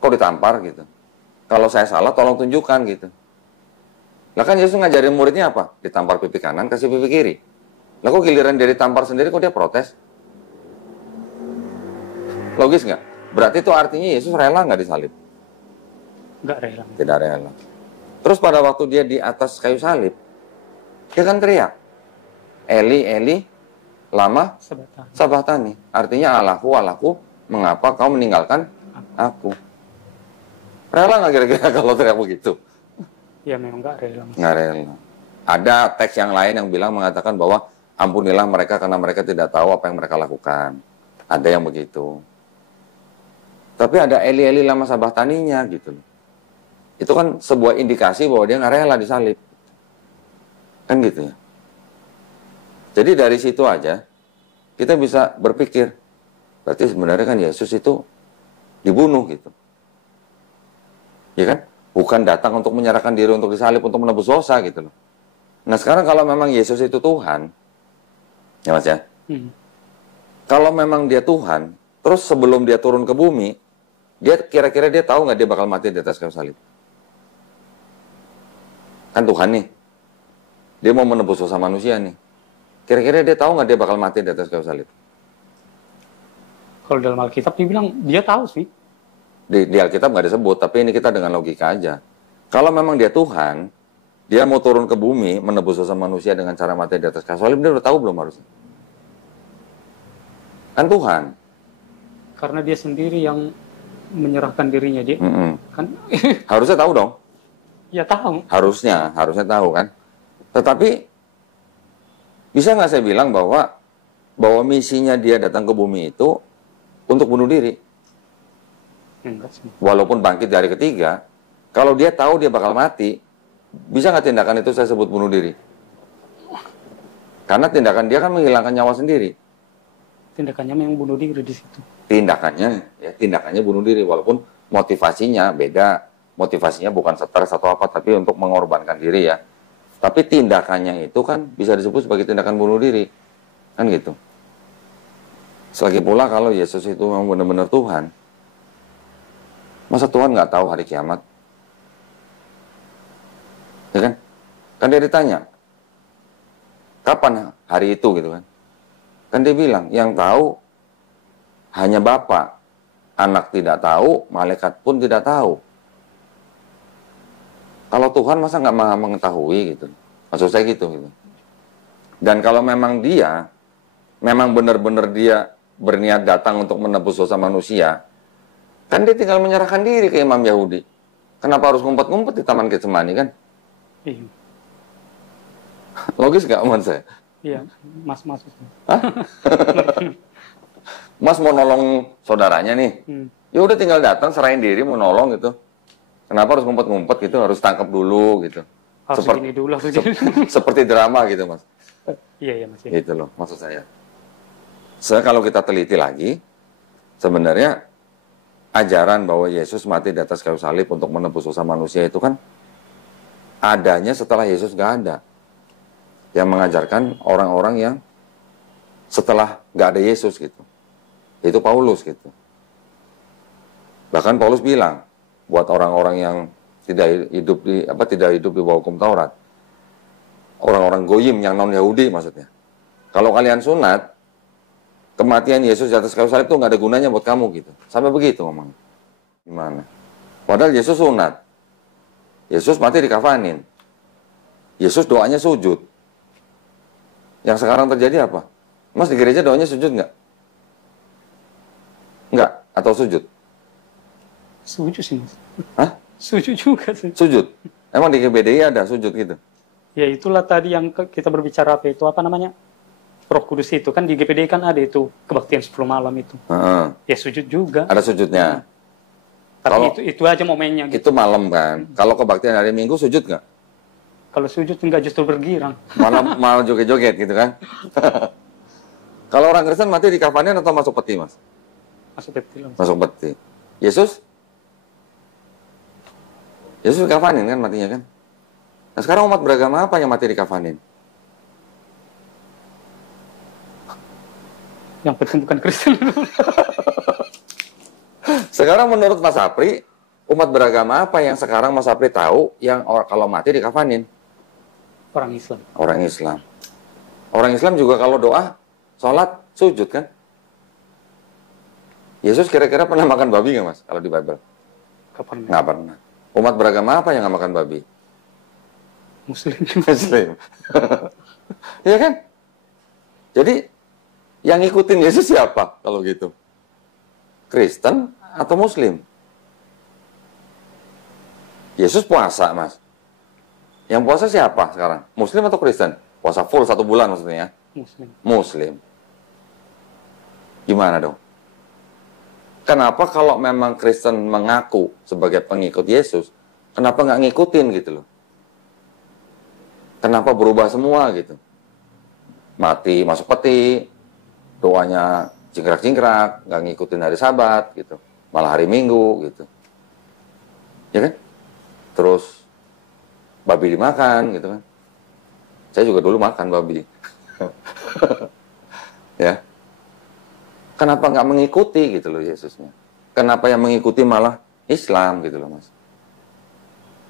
Kok ditampar gitu? Kalau saya salah, tolong tunjukkan gitu. Lah kan Yesus ngajarin muridnya apa? Ditampar pipi kanan, kasih pipi kiri. Lah kok giliran dia ditampar sendiri, kok dia protes? Logis nggak? Berarti itu artinya Yesus rela nggak disalib? Nggak rela. Tidak rela. Terus pada waktu dia di atas kayu salib, dia kan teriak, Eli, Eli, lama sabahtani. Artinya, Allahku, Allahku, mengapa kau meninggalkan aku? Rela nggak kira-kira kalau teriak begitu? Ya memang nggak rela. Nggak rela. Ada teks yang lain yang bilang mengatakan bahwa ampunilah mereka karena mereka tidak tahu apa yang mereka lakukan. Ada yang begitu. Tapi ada Eli, Eli, lama sabahtaninya gitu loh. Itu kan sebuah indikasi bahwa dia nggak rela disalib. Kan gitu ya. Jadi dari situ aja, kita bisa berpikir, berarti sebenarnya kan Yesus itu dibunuh gitu. Ya kan? Bukan datang untuk menyerahkan diri untuk disalib, untuk menebus dosa gitu loh. Nah sekarang kalau memang Yesus itu Tuhan, ya Mas ya, kalau memang dia Tuhan, terus sebelum dia turun ke bumi, dia kira-kira dia tahu nggak dia bakal mati di atas kayu salib? Kan Tuhan nih, dia mau menebus dosa manusia nih. Kira-kira dia tahu nggak dia bakal mati di atas kayu salib? Kalau dalam Alkitab dibilang dia tahu sih. Di Alkitab nggak disebut, tapi ini kita dengan logika aja. Kalau memang dia Tuhan, dia mau turun ke bumi menebus dosa manusia dengan cara mati di atas kayu salib, dia udah tahu belum harusnya? Kan Tuhan. Karena dia sendiri yang menyerahkan dirinya dia. Kan harusnya tahu dong. Ya tahu. Harusnya tahu kan. Tetapi bisa nggak saya bilang bahwa misinya dia datang ke bumi itu untuk bunuh diri? Enggak sih. Walaupun bangkit dari ketiga, kalau dia tahu dia bakal mati, bisa nggak tindakan itu saya sebut bunuh diri? Karena tindakan dia kan menghilangkan nyawa sendiri. Tindakannya memang bunuh diri di situ. Tindakannya bunuh diri, walaupun motivasinya beda. Motivasinya bukan stres atau apa, tapi untuk mengorbankan diri ya. Tapi tindakannya itu kan bisa disebut sebagai tindakan bunuh diri. Kan gitu. Selagi pula kalau Yesus itu memang benar-benar Tuhan, masa Tuhan nggak tahu hari kiamat? Ya kan? Kan dia ditanya, kapan hari itu gitu kan? Kan dia bilang, yang tahu hanya Bapa. Anak tidak tahu, malaikat pun tidak tahu. Kalau Tuhan masa nggak maha mengetahui gitu? Maksud saya gitu. Dan kalau memang dia, memang benar-benar dia berniat datang untuk menebus dosa manusia, kan dia tinggal menyerahkan diri ke imam Yahudi. Kenapa harus ngumpet-ngumpet di Taman Getsemani kan? Iya. Logis nggak menurut saya? Iya, Mas. Hah? Mas mau nolong saudaranya nih, ya udah tinggal datang serahin diri mau nolong gitu. Kenapa harus ngumpet-ngumpet gitu, harus tangkap dulu gitu. Harus gini dulu. Seperti drama gitu Mas. Iya Mas. Gitu loh maksud saya. Kalau kita teliti lagi, sebenarnya ajaran bahwa Yesus mati di atas kayu salib untuk menebus dosa manusia itu kan adanya setelah Yesus nggak ada. Yang mengajarkan orang-orang yang setelah nggak ada Yesus gitu. Itu Paulus gitu. Bahkan Paulus bilang buat orang-orang yang tidak hidup di bawah hukum Taurat, orang-orang goyim yang non Yahudi maksudnya. Kalau kalian sunat, kematian Yesus di atas kayu salib itu nggak ada gunanya buat kamu gitu. Sampai begitu ngomong. Gimana? Padahal Yesus sunat, Yesus mati dikafanin, Yesus doanya sujud. Yang sekarang terjadi apa? Mas di gereja doanya sujud nggak? Nggak? Atau sujud? Sujud sih Mas. Hah? Sujud juga sih. Sujud? Emang di GBDI ada sujud gitu? Ya itulah tadi yang kita berbicara apa namanya? Roh Kudus itu kan di GPDI kan ada itu kebaktian 10 malam itu. Ya sujud juga. Ada sujudnya. Tapi itu aja momennya. Gitu. Itu malam kan. Kalau kebaktian hari Minggu sujud nggak? Kalau sujud enggak justru bergirang. Malah joget-joget gitu kan. Kalau orang Kristen mati di kafanin atau masuk peti Mas? Masuk peti. Masuk peti. Yesus dikafanin kan matinya kan. Nah sekarang umat beragama apa yang mati dikafanin? Yang penting bukan Kristen. Sekarang menurut Mas Apri, umat beragama apa yang sekarang Mas Apri tahu yang kalau mati dikafanin? Orang Islam. Orang Islam. Orang Islam juga kalau doa, sholat, sujud kan? Yesus kira-kira pernah makan babi nggak, Mas? Kalau di Bible? Kapan? Nggak pernah. Umat beragama apa yang nggak makan babi? Muslim. Muslim. Iya kan? Jadi, yang ngikutin Yesus siapa kalau gitu? Kristen atau Muslim? Yesus puasa, Mas. Yang puasa siapa sekarang? Muslim atau Kristen? Puasa full 1 bulan maksudnya ya? Muslim. Muslim. Gimana dong? Kenapa kalau memang Kristen mengaku sebagai pengikut Yesus, kenapa nggak ngikutin gitu loh? Kenapa berubah semua gitu? Mati masuk peti, doanya jingkrak-jingkrak, nggak ngikutin hari Sabat gitu, malah hari Minggu gitu, ya kan? Terus babi dimakan gitu kan? Saya juga dulu makan babi, ya. Kenapa nggak mengikuti gitu loh Yesusnya? Kenapa yang mengikuti malah Islam gitu loh, Mas?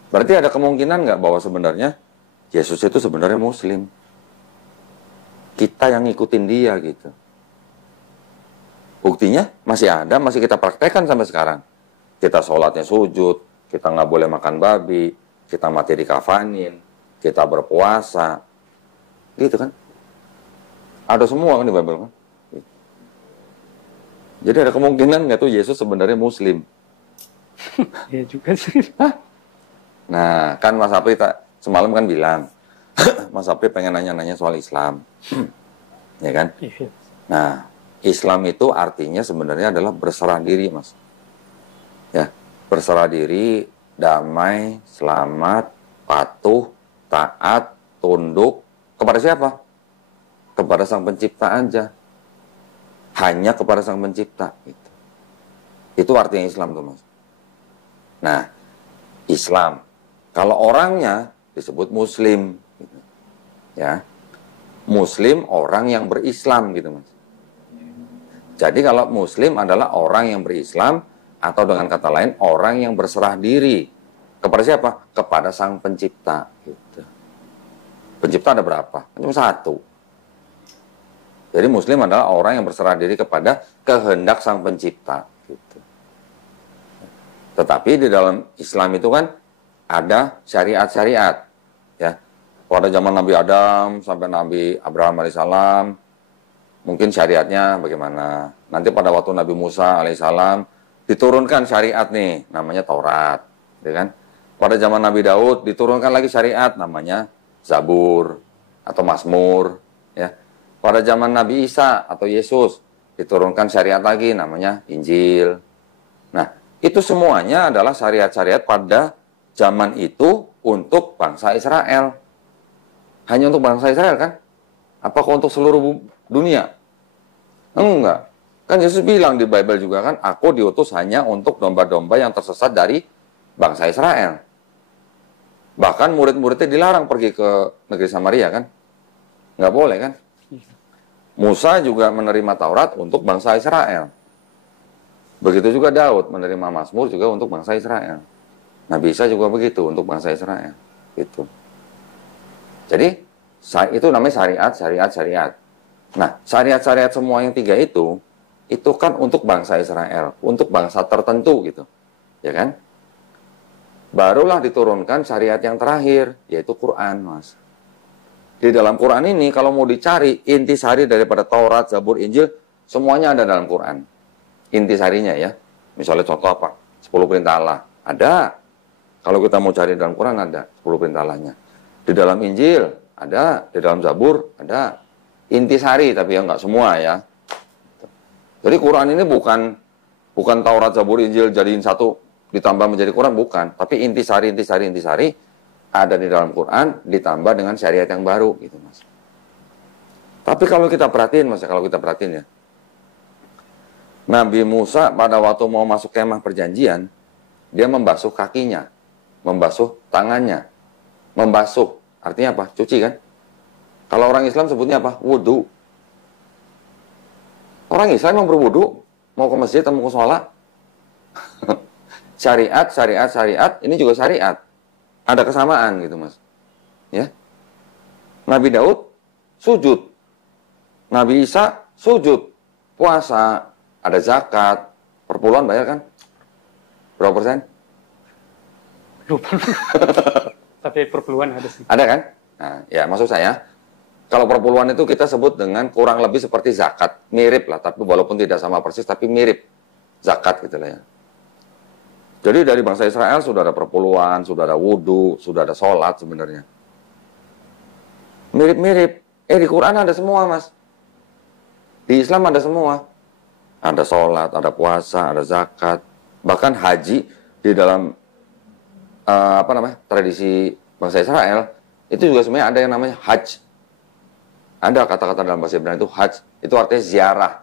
Berarti ada kemungkinan nggak bahwa sebenarnya Yesus itu sebenarnya Muslim? Kita yang ngikutin dia gitu. Buktinya masih ada, masih kita praktekkan sampai sekarang. Kita sholatnya sujud, kita nggak boleh makan babi, kita mati dikafanin, kita berpuasa, gitu kan? Ada semua kan di Bible kan? Jadi ada kemungkinan nggak tuh Yesus sebenarnya Muslim? Ya juga sih. Nah, kan Mas Apri semalam kan bilang, Mas Apri pengen nanya-nanya soal Islam, ya kan? Iya. Nah, Islam itu artinya sebenarnya adalah berserah diri, Mas. Ya, berserah diri, damai, selamat, patuh, taat, tunduk kepada siapa? Kepada Sang Pencipta aja. Hanya kepada Sang Pencipta. Gitu. Itu artinya Islam tuh, Mas. Nah, Islam. Kalau orangnya disebut Muslim. Gitu. Ya, Muslim orang yang berislam gitu, Mas. Jadi kalau Muslim adalah orang yang berislam atau dengan kata lain orang yang berserah diri kepada siapa? Kepada Sang Pencipta. Gitu. Pencipta ada berapa? Cuma satu. Jadi Muslim adalah orang yang berserah diri kepada kehendak Sang Pencipta. Gitu. Tetapi di dalam Islam itu kan ada syariat-syariat. Ya. Pada zaman Nabi Adam sampai Nabi Abraham alaihissalam, mungkin syariatnya bagaimana. Nanti pada waktu Nabi Musa alaihissalam diturunkan syariat nih, namanya Taurat. Ya kan? Pada zaman Nabi Daud diturunkan lagi syariat, namanya Zabur atau Mazmur. Ya. Pada zaman Nabi Isa atau Yesus diturunkan syariat lagi namanya Injil. Nah, itu semuanya adalah syariat-syariat pada zaman itu untuk bangsa Israel. Hanya untuk bangsa Israel kan? Apakah untuk seluruh dunia? Enggak. Kan Yesus bilang di Bible juga kan, aku diutus hanya untuk domba-domba yang tersesat dari bangsa Israel. Bahkan murid-muridnya dilarang pergi ke negeri Samaria kan? Nggak boleh kan? Musa juga menerima Taurat untuk bangsa Israel. Begitu juga Daud menerima Mazmur juga untuk bangsa Israel. Nabi Isa juga begitu untuk bangsa Israel. Gitu. Jadi itu namanya syariat. Nah, syariat-syariat semua yang 3 itu kan untuk bangsa Israel, untuk bangsa tertentu gitu. Ya kan? Barulah diturunkan syariat yang terakhir, yaitu Quran, Mas. Di dalam Quran ini kalau mau dicari intisari daripada Taurat, Zabur, Injil, semuanya ada dalam Quran. Intisarinya ya. Misalnya contoh apa? 10 perintah Allah. Ada. Kalau kita mau cari dalam Quran ada 10 perintah Allahnya. Di dalam Injil ada, di dalam Zabur ada. Intisari tapi ya nggak semua ya. Jadi Quran ini bukan Taurat, Zabur, Injil jadiin satu ditambah menjadi Quran, bukan. Tapi intisari ada di dalam Quran ditambah dengan syariat yang baru gitu, Mas. Tapi kalau kita perhatiin, Mas, ya. Nabi Musa pada waktu mau masuk kemah perjanjian, dia membasuh kakinya, membasuh tangannya. Membasuh artinya apa? Cuci kan? Kalau orang Islam sebutnya apa? Wudu. Orang Islam yang berwudu, mau ke masjid atau mau ke sholat. Syariat, ini juga syariat. Ada kesamaan gitu, Mas. Ya. Nabi Daud sujud. Nabi Isa sujud. Puasa, ada zakat, perpuluhan bayar kan? Berapa persen? Lupa. Tapi perpuluhan ada sih. Ada kan? Nah, ya maksud saya, kalau perpuluhan itu kita sebut dengan kurang lebih seperti zakat. Mirip lah, tapi walaupun tidak sama persis, tapi mirip zakat gitu lah ya. Jadi dari bangsa Israel sudah ada perpuluhan, sudah ada wudhu, sudah ada sholat sebenarnya. Mirip-mirip. Di Quran ada semua, Mas. Di Islam ada semua. Ada sholat, ada puasa, ada zakat. Bahkan haji di dalam tradisi bangsa Israel, itu juga sebenarnya ada yang namanya hajj. Ada kata-kata dalam bahasa Ibrani itu hajj. Itu artinya ziarah.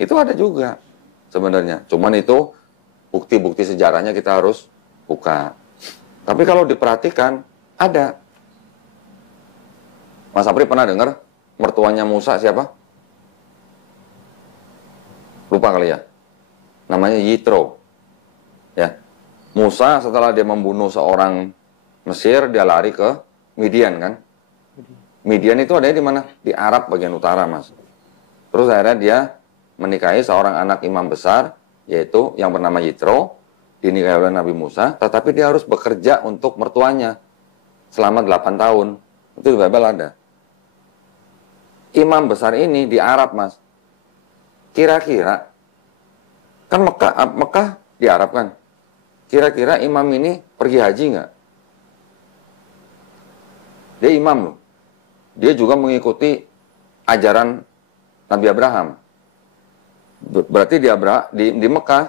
Itu ada juga sebenarnya. Cuman itu bukti-bukti sejarahnya kita harus buka. Tapi kalau diperhatikan, ada. Mas Apri pernah dengar mertuanya Musa siapa? Lupa kali ya. Namanya Yitro. Ya. Musa setelah dia membunuh seorang Mesir, dia lari ke Midian kan? Midian itu adanya di mana? Di Arab bagian utara, Mas. Terus akhirnya dia menikahi seorang anak imam besar, yaitu yang bernama Yitro, dinikahi oleh Nabi Musa, tetapi dia harus bekerja untuk mertuanya selama 8 tahun. Itu di Bible ada. Imam besar ini di Arab, Mas. Kira-kira, kan Mekah di Arab kan? Kira-kira imam ini pergi haji nggak? Dia imam loh. Dia juga mengikuti ajaran Nabi Abraham. Berarti di Mekah,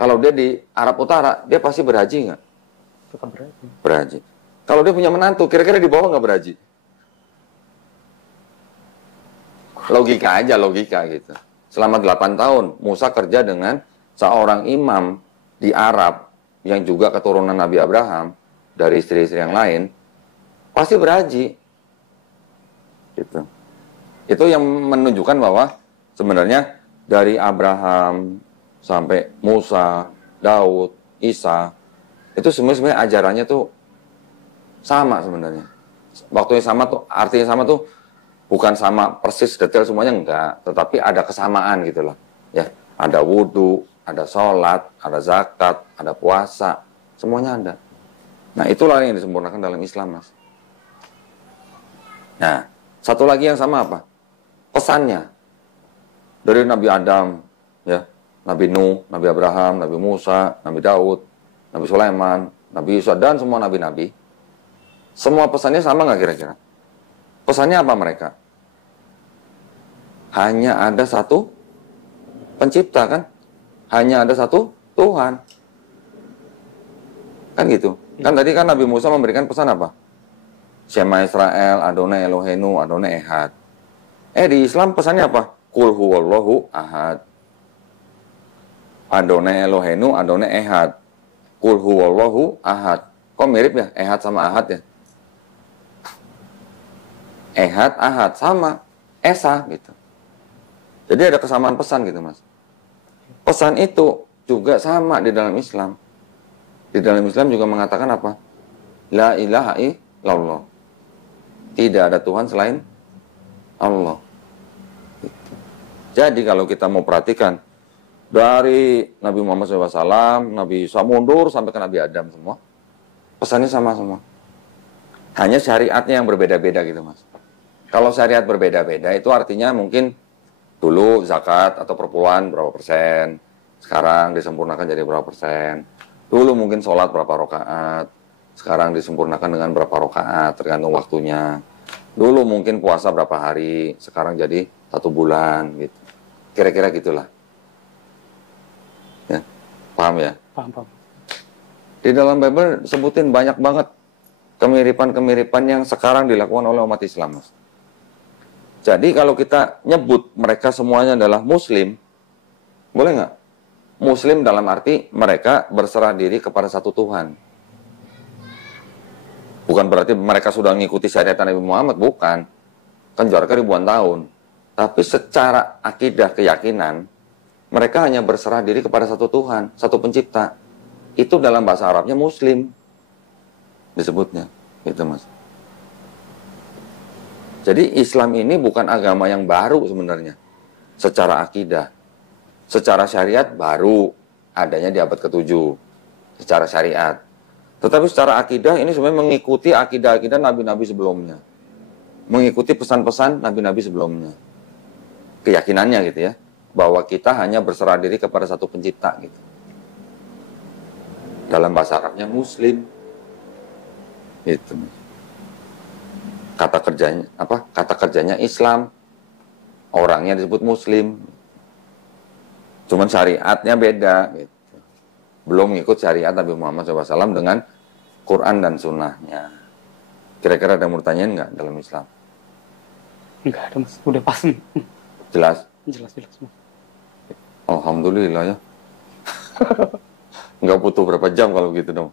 kalau dia di Arab Utara, dia pasti berhaji nggak? Suka berhaji. Berhaji. Kalau dia punya menantu, kira-kira di bawah nggak berhaji? Logika aja, logika gitu. Selama 8 tahun, Musa kerja dengan seorang imam di Arab, yang juga keturunan Nabi Abraham, dari istri-istri yang lain, pasti berhaji. Gitu. Itu yang menunjukkan bahwa sebenarnya dari Abraham sampai Musa, Daud, Isa, itu sebenarnya ajarannya tuh sama sebenarnya. Waktunya sama tuh, artinya sama tuh bukan sama persis detail semuanya enggak, tetapi ada kesamaan gitu lah. Ya, ada wudhu, ada sholat, ada zakat, ada puasa, semuanya ada. Nah, itulah yang disempurnakan dalam Islam, Mas. Nah, satu lagi yang sama apa? Pesannya. Dari Nabi Adam, ya, Nabi Nuh, Nabi Abraham, Nabi Musa, Nabi Daud, Nabi Sulaiman, Nabi Isa, dan semua nabi-nabi. Semua pesannya sama nggak kira-kira? Pesannya apa mereka? Hanya ada satu pencipta kan? Hanya ada satu Tuhan. Kan gitu. Kan tadi kan Nabi Musa memberikan pesan apa? Shema Israel, Adonai Elohenu, Adonai Ehad. Di Islam pesannya apa? Qul huwallahu ahad. Adonai Elohenu, Adonai Ehad. Qul huwallahu ahad. Kok mirip ya? Ehad sama ahad ya? Ehad, ahad, sama. Esa gitu. Jadi ada kesamaan pesan gitu, Mas. Pesan itu juga sama di dalam Islam. Di dalam Islam juga mengatakan apa? La ilaha illallah. Tidak ada Tuhan selain Allah. Jadi kalau kita mau perhatikan, dari Nabi Muhammad SAW, Nabi Isa mundur sampai ke Nabi Adam semua, pesannya sama semua. Hanya syariatnya yang berbeda-beda gitu, Mas. Kalau syariat berbeda-beda itu artinya mungkin dulu zakat atau perpuluhan berapa persen, sekarang disempurnakan jadi berapa persen. Dulu mungkin sholat berapa rakaat, sekarang disempurnakan dengan berapa rakaat, tergantung waktunya. Dulu mungkin puasa berapa hari, sekarang jadi 1 bulan gitu. Kira-kira gitulah. Ya, paham ya? Paham. Di dalam Bible sebutin banyak banget kemiripan-kemiripan yang sekarang dilakukan oleh umat Islam, Mas. Jadi kalau kita nyebut mereka semuanya adalah Muslim, boleh nggak? Muslim dalam arti mereka berserah diri kepada satu Tuhan. Bukan berarti mereka sudah mengikuti syariat Nabi Muhammad, bukan. Kan jaraknya ribuan tahun. Tapi secara akidah keyakinan, mereka hanya berserah diri kepada satu Tuhan, satu pencipta. Itu dalam bahasa Arabnya Muslim disebutnya, gitu, Mas. Jadi Islam ini bukan agama yang baru sebenarnya secara akidah. Secara syariat baru adanya di abad ke-7 secara syariat. Tetapi secara akidah ini sebenarnya mengikuti akidah-akidah nabi-nabi sebelumnya. Mengikuti pesan-pesan nabi-nabi sebelumnya. Keyakinannya gitu ya, bahwa kita hanya berserah diri kepada satu pencipta gitu. Dalam bahasa Arabnya muslim. Gitu. Kata kerjanya Islam. Orangnya disebut muslim. Cuman syariatnya beda gitu. Belum ngikut syariat Nabi Muhammad SAW dengan Quran dan sunnahnya. Kira-kira ada yang mau tanyain nggak dalam Islam? Enggak ada Mas, udah pas nih. Jelas? Jelas Mas. Alhamdulillah ya. Nggak butuh berapa jam kalau gitu dong.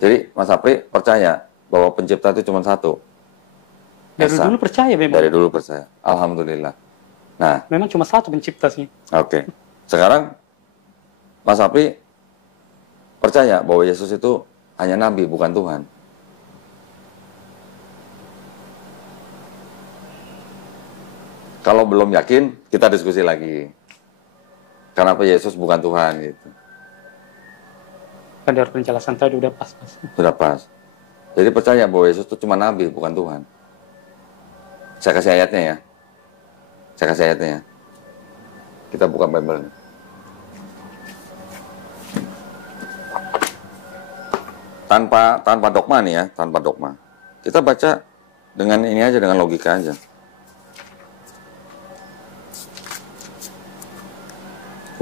Jadi Mas Apri percaya bahwa pencipta itu cuma satu? Dari dulu percaya memang. Dari dulu percaya. Alhamdulillah. Nah, memang cuma satu pencipta sih. Oke. Sekarang Mas Apri percaya bahwa Yesus itu hanya nabi, bukan Tuhan. Kalau belum yakin, kita diskusi lagi. Kenapa Yesus bukan Tuhan gitu. Kan dari penjelasan tadi udah pas. Sudah pas. Jadi percaya bahwa Yesus itu cuma nabi, bukan Tuhan. Saya kasih ayatnya ya. Kita buka Bible. Tanpa dogma nih ya, tanpa dogma. Kita baca dengan ini aja, dengan logika aja.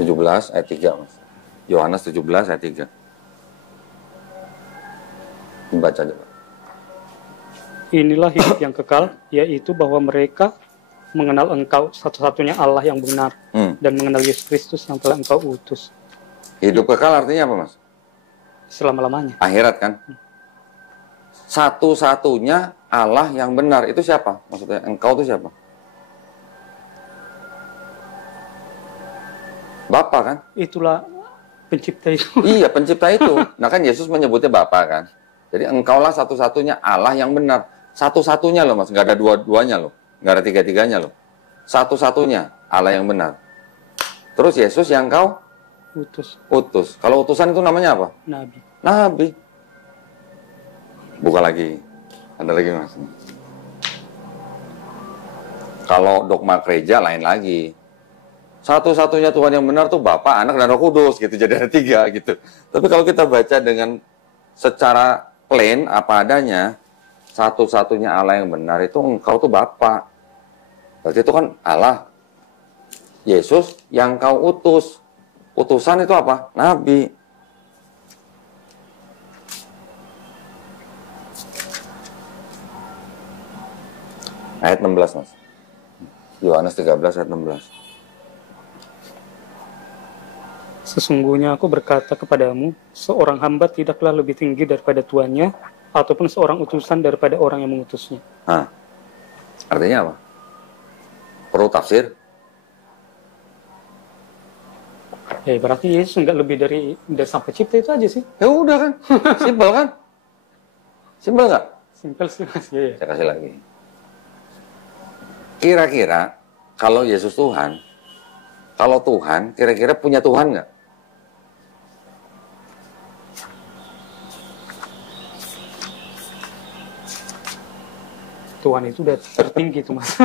ayat 3, Mas. Yohanes 17 ayat 3. Dibaca aja, Pak. Inilah hidup yang kekal, yaitu bahwa mereka mengenal Engkau satu-satunya Allah yang benar dan mengenal Yesus Kristus yang telah Engkau utus. Hidup kekal artinya apa, Mas? Selama-lamanya. Akhirat kan? Satu-satunya Allah yang benar itu siapa? Maksudnya Engkau itu siapa? Bapa kan? Itulah pencipta itu. Iya, pencipta itu. Nah kan Yesus menyebutnya Bapa kan? Jadi engkaulah satu-satunya Allah yang benar. Satu-satunya loh Mas, nggak ada dua-duanya loh. Nggak ada tiga-tiganya loh. Satu-satunya Allah yang benar. Terus Yesus yang kau utus. Kalau utusan itu namanya apa? Nabi. Buka lagi. Ada lagi Mas. Kalau dogma gereja lain lagi. Satu-satunya Tuhan yang benar tuh Bapa, Anak, dan Roh Kudus gitu. Jadi ada 3 gitu. Tapi kalau kita baca dengan secara plain apa adanya, satu-satunya Allah yang benar itu engkau tuh Bapa. Berarti itu kan Allah. Yesus yang kau utus. Utusan itu apa? Nabi. Ayat 16 Mas. Yohanes 13 ayat 16. Sesungguhnya aku berkata kepadamu, seorang hamba tidaklah lebih tinggi daripada tuannya, ataupun seorang utusan daripada orang yang mengutusnya. Nah, artinya apa? Perlu tafsir? Ya berarti Yesus nggak lebih dari sang pencipta itu aja sih. Ya udah kan, simpel kan? Simpel nggak? Simpel sih Mas. Ya. Saya kasih lagi. Kira-kira kalau Yesus Tuhan, kalau Tuhan, kira-kira punya Tuhan nggak? Tuhan itu udah tertinggi tuh Mas.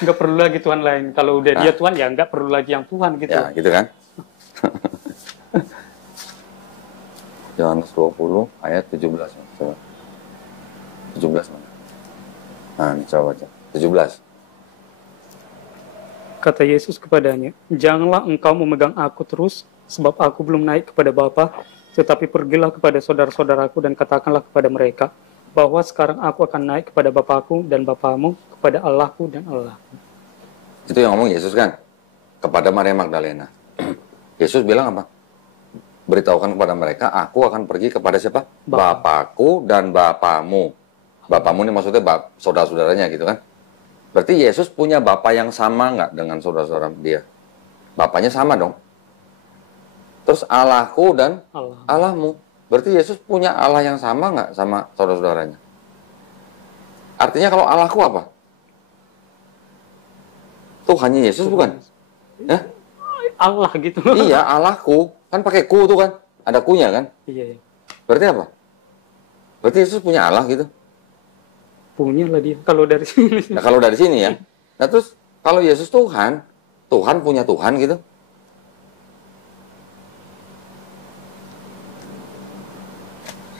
Nggak perlu lagi Tuhan lain. Kalau udah dia Tuhan ya nggak perlu lagi yang Tuhan gitu. Ya gitu kan. Yohanes 20 ayat 17. Coba. 17 mana? Nah, coba baca. 17. Kata Yesus kepadanya, janganlah engkau memegang aku terus, sebab aku belum naik kepada Bapa, tetapi pergilah kepada saudara-saudaraku dan katakanlah kepada mereka, bahwa sekarang aku akan naik kepada Bapakku dan Bapamu, kepada Allahku dan Allahku. Itu yang ngomong Yesus kan? Kepada Maria Magdalena. Yesus bilang apa? Beritahukan kepada mereka, aku akan pergi kepada siapa? Bapakku dan Bapamu. Bapamu ini maksudnya saudara-saudaranya gitu kan? Berarti Yesus punya Bapa yang sama nggak dengan saudara-saudara dia? Bapaknya sama dong. Terus Allahku dan Allahmu. Berarti Yesus punya Allah yang sama nggak sama saudara-saudaranya? Artinya kalau Allahku apa? Tuhannya Yesus bukan? Ya? Allah gitu. Iya, Allahku. Kan pakai ku tuh kan. Ada kunya kan? Iya, iya. Berarti apa? Berarti Yesus punya Allah gitu. Punya lah dia. Kalau dari sini. Nah, kalau dari sini ya. Nah, terus kalau Yesus Tuhan, Tuhan punya Tuhan gitu.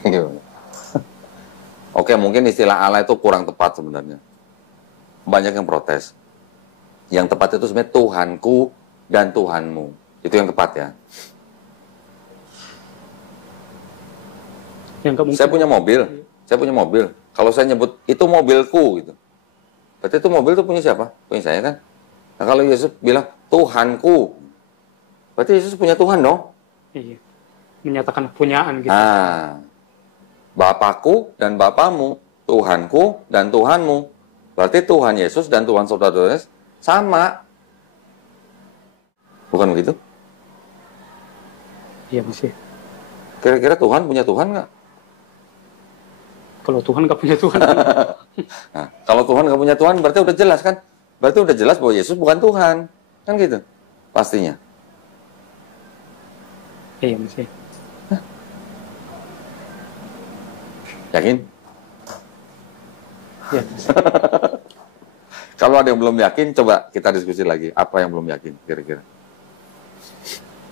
Gimana? Oke, mungkin istilah Allah itu kurang tepat sebenarnya. Banyak yang protes. Yang tepat itu sebenarnya Tuhanku dan Tuhanmu. Itu yang tepat ya. Yang nggak mungkin. Saya punya mobil. Kalau saya nyebut itu mobilku gitu, berarti itu mobil itu punya siapa? Punya saya kan. Nah, kalau Yesus bilang Tuhanku, berarti Yesus punya Tuhan dong. Iya. Menyatakan kepunyaan gitu. Nah, Bapakku dan Bapamu, Tuhanku dan Tuhanmu. Berarti Tuhan Yesus dan Tuhan saudara sama. Bukan begitu? Iya masih. Kira-kira Tuhan punya Tuhan nggak? Kalau Tuhan nggak punya Tuhan. Nah, kalau Tuhan nggak punya Tuhan, berarti udah jelas kan? Berarti udah jelas bahwa Yesus bukan Tuhan. Kan gitu? Pastinya. Iya masih. Yakin? Iya. Kalau ada yang belum yakin, coba kita diskusi lagi. Apa yang belum yakin, kira-kira?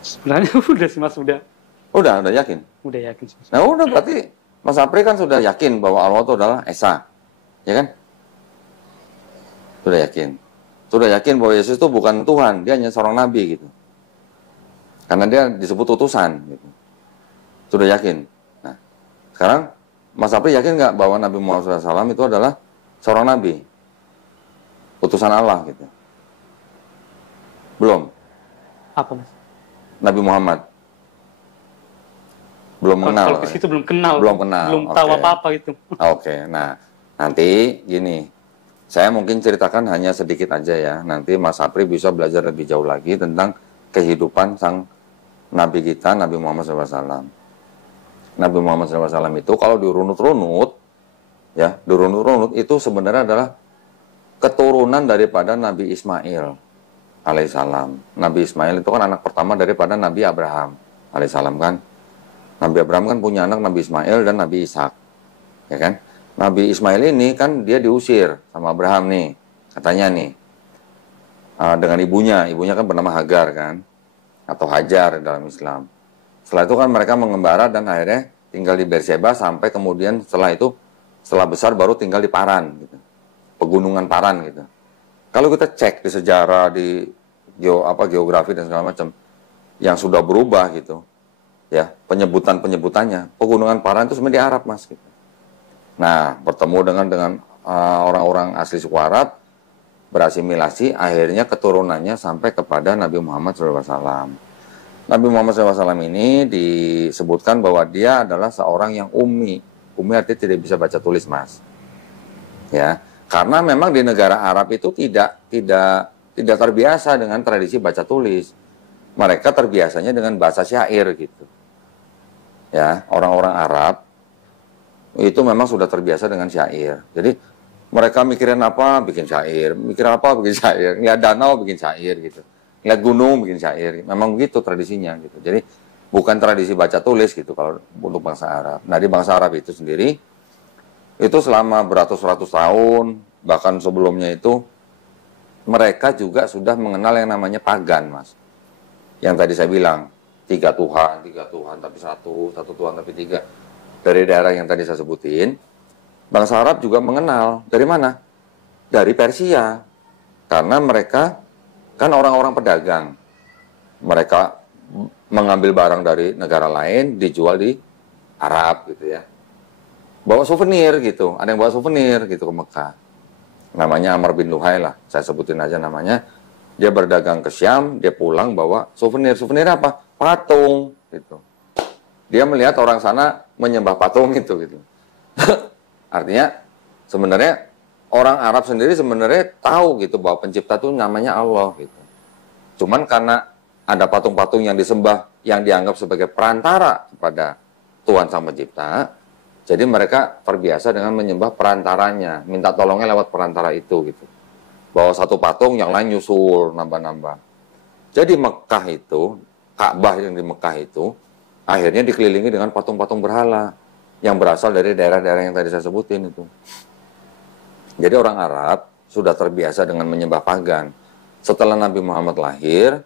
Sebenarnya udah sih Mas, udah Yakin? Udah yakin sih Mas. Nah, udah berarti Mas Apri kan sudah yakin bahwa Allah itu adalah Esa. Ya kan? Sudah yakin. Sudah yakin bahwa Yesus itu bukan Tuhan, dia hanya seorang nabi gitu. Karena dia disebut utusan gitu. Sudah yakin. Nah, sekarang Mas Apri yakin nggak bahwa Nabi Muhammad SAW itu adalah seorang nabi? Utusan Allah gitu. Belum. Apa Mas? Nabi Muhammad. Belum mengenal. Kalau ke situ belum kenal. Belum kenal. Belum tahu Oke. apa-apa itu. Oke, nah nanti gini, saya mungkin ceritakan hanya sedikit aja ya. Nanti Mas Apri bisa belajar lebih jauh lagi tentang kehidupan sang Nabi kita, Nabi Muhammad SAW. Nabi Muhammad SAW itu kalau dirunut-runut, ya, dirunut-runut itu sebenarnya adalah keturunan daripada Nabi Ismail alaihissalam. Nabi Ismail itu kan anak pertama daripada Nabi Abraham alaihissalam kan. Nabi Abraham kan punya anak Nabi Ismail dan Nabi Ishak, ya kan? Nabi Ismail ini kan dia diusir sama Abraham nih, katanya nih, dengan ibunya kan bernama Hagar kan, atau Hajar dalam Islam. Setelah itu kan mereka mengembara dan akhirnya tinggal di Beersheba sampai kemudian setelah besar baru tinggal di Paran, gitu. Pegunungan Paran gitu. Kalau kita cek di sejarah, di geografi dan segala macam, yang sudah berubah gitu. Ya, penyebutannya pegunungan Paran itu sebenarnya di Arab Mas gitu. Nah, bertemu dengan orang-orang asli suku Arab, berasimilasi, akhirnya keturunannya sampai kepada Nabi Muhammad SAW. Nabi Muhammad SAW ini disebutkan bahwa dia adalah seorang yang ummi. Ummi artinya tidak bisa baca tulis Mas. Ya, karena memang di negara Arab itu tidak terbiasa dengan tradisi baca tulis. Mereka terbiasanya dengan bahasa syair gitu. Ya, orang-orang Arab itu memang sudah terbiasa dengan syair. Jadi mereka mikirin apa, bikin syair. Mikir apa, bikin syair. Lihat danau, bikin syair gitu. Lihat gunung, bikin syair. Memang begitu tradisinya gitu. Jadi bukan tradisi baca tulis gitu kalau untuk bangsa Arab. Nah, di bangsa Arab itu sendiri, itu selama beratus-ratus tahun, bahkan sebelumnya itu, mereka juga sudah mengenal yang namanya pagan, Mas. Yang tadi saya bilang, tiga Tuhan, tapi satu Tuhan, tapi tiga. Dari daerah yang tadi saya sebutin, bangsa Arab juga mengenal. Dari mana? Dari Persia. Karena mereka kan orang-orang pedagang. Mereka mengambil barang dari negara lain, dijual di Arab gitu ya. Bawa souvenir gitu. Ada yang bawa souvenir gitu ke Mekah. Namanya Amr bin Luhai lah. Saya sebutin aja namanya. Dia berdagang ke Syam, dia pulang bawa souvenir. Souvenir apa? Patung gitu. Dia melihat orang sana menyembah patung itu gitu. Artinya sebenarnya orang Arab sendiri sebenarnya tahu gitu bahwa pencipta itu namanya Allah gitu. Cuman karena ada patung-patung yang disembah yang dianggap sebagai perantara kepada Tuhan Sang Pencipta, jadi mereka terbiasa dengan menyembah perantaranya, minta tolongnya lewat perantara itu gitu. bawa satu patung, yang lain nyusul, nambah-nambah. Jadi Mekah itu, Ka'bah yang di Mekah itu, akhirnya dikelilingi dengan patung-patung berhala, yang berasal dari daerah-daerah yang tadi saya sebutin itu. Jadi orang Arab sudah terbiasa dengan menyembah pagan. Setelah Nabi Muhammad lahir,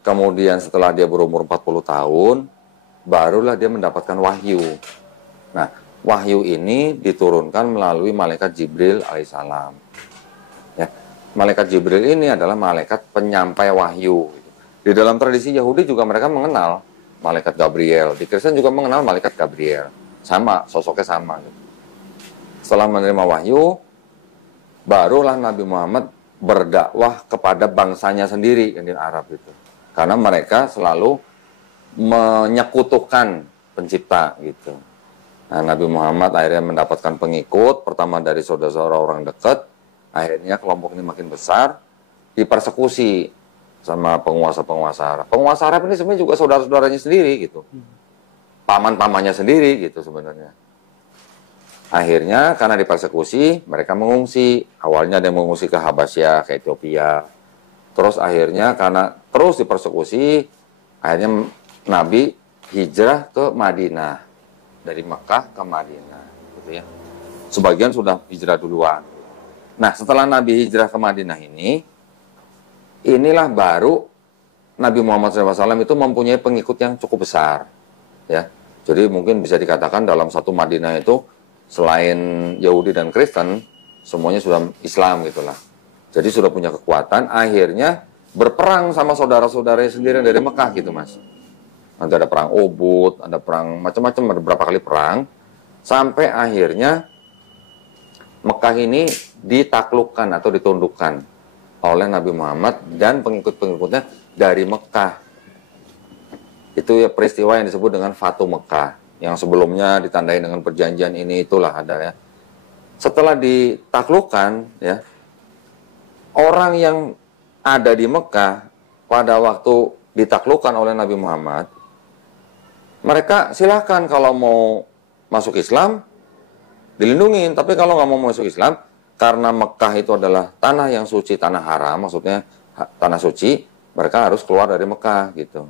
kemudian setelah dia berumur 40 tahun, barulah dia mendapatkan wahyu. Nah, wahyu ini diturunkan melalui malaikat Jibril alaihissalam. Ya, malaikat Jibril ini adalah malaikat penyampai wahyu. Di dalam tradisi Yahudi juga mereka mengenal malaikat Gabriel. Di Kristen juga mengenal malaikat Gabriel. Sama, sosoknya sama. Setelah menerima wahyu, barulah Nabi Muhammad berdakwah kepada bangsanya sendiri, yang di Arab itu. Karena mereka selalu menyekutukan pencipta gitu. Nah, Nabi Muhammad akhirnya mendapatkan pengikut, pertama dari saudara-saudara orang dekat, akhirnya kelompok ini makin besar, dipersekusi sama penguasa-penguasa Arab. Penguasa Arab ini sebenarnya juga saudara-saudaranya sendiri gitu. Paman-pamannya sendiri gitu sebenarnya. Akhirnya karena dipersekusi, mereka mengungsi. Awalnya ada yang mengungsi ke Habasyah, ke Ethiopia. Terus akhirnya karena terus dipersekusi, akhirnya Nabi hijrah ke Madinah. Dari Mekah ke Madinah. Gitu ya. Sebagian sudah hijrah duluan. Nah, setelah Nabi hijrah ke Madinah ini, inilah baru Nabi Muhammad SAW itu mempunyai pengikut yang cukup besar. Ya. Jadi mungkin bisa dikatakan dalam satu Madinah itu, selain Yahudi dan Kristen, semuanya sudah Islam gitulah. Jadi sudah punya kekuatan, akhirnya berperang sama saudara-saudaranya sendiri dari Mekah gitu, Mas. Nanti ada perang Uhud, ada perang macam-macam, ada beberapa kali perang, sampai akhirnya Mekah ini ditaklukkan atau ditundukkan oleh Nabi Muhammad dan pengikut-pengikutnya dari Mekah. Itu ya peristiwa yang disebut dengan Fatu Mekah, yang sebelumnya ditandai dengan perjanjian ini itulah ada ya. Setelah ditaklukkan ya, orang yang ada di Mekah pada waktu ditaklukkan oleh Nabi Muhammad, mereka silahkan kalau mau masuk Islam dilindungin, tapi kalau nggak mau masuk Islam, karena Mekah itu adalah tanah yang suci, tanah haram, maksudnya tanah suci, mereka harus keluar dari Mekah gitu.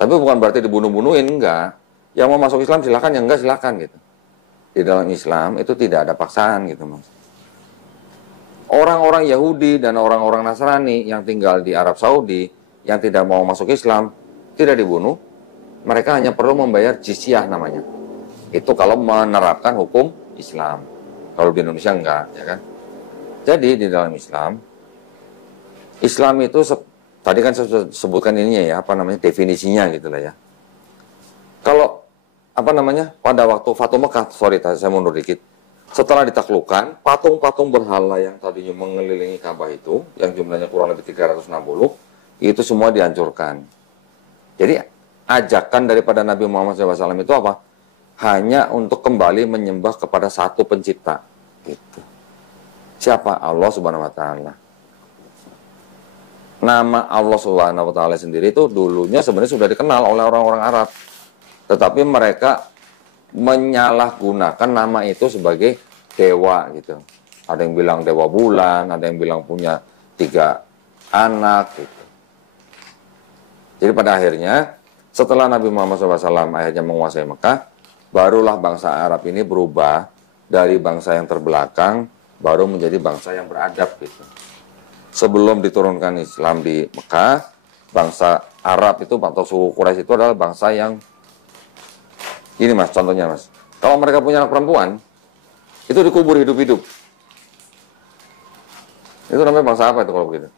Tapi bukan berarti dibunuh-bunuhin, enggak. Yang mau masuk Islam silahkan, yang enggak silahkan gitu. Di dalam Islam itu tidak ada paksaan gitu, Mas. Orang-orang Yahudi dan orang-orang Nasrani yang tinggal di Arab Saudi yang tidak mau masuk Islam tidak dibunuh, mereka hanya perlu membayar jizyah namanya. Itu kalau menerapkan hukum Islam. Kalau di Indonesia enggak, ya kan? Jadi di dalam Islam itu tadi kan saya sebutkan ininya ya, apa namanya, definisinya gitu lah ya. Kalau apa namanya, pada waktu Fatu Mekah, saya mundur dikit. Setelah ditaklukkan, patung-patung berhala yang tadinya mengelilingi Ka'bah itu, yang jumlahnya kurang lebih 360, itu semua dihancurkan. Jadi ajakan daripada Nabi Muhammad SAW itu apa? Hanya untuk kembali menyembah kepada satu pencipta. Gitu. Siapa? Allah Subhanahu Wa Taala. Nama Allah Subhanahu Wa Taala sendiri itu dulunya sebenarnya sudah dikenal oleh orang-orang Arab, tetapi mereka menyalahgunakan nama itu sebagai dewa gitu. Ada yang bilang dewa bulan, ada yang bilang punya 3 anak gitu. Jadi pada akhirnya setelah Nabi Muhammad SAW akhirnya menguasai Mekah, barulah bangsa Arab ini berubah dari bangsa yang terbelakang baru menjadi bangsa yang beradab gitu. Sebelum diturunkan Islam di Mekah, bangsa Arab itu atau suku Quraisy itu adalah bangsa yang ini, Mas, contohnya, Mas. Kalau mereka punya anak perempuan, itu dikubur hidup-hidup. Itu namanya bangsa apa itu kalau begitu?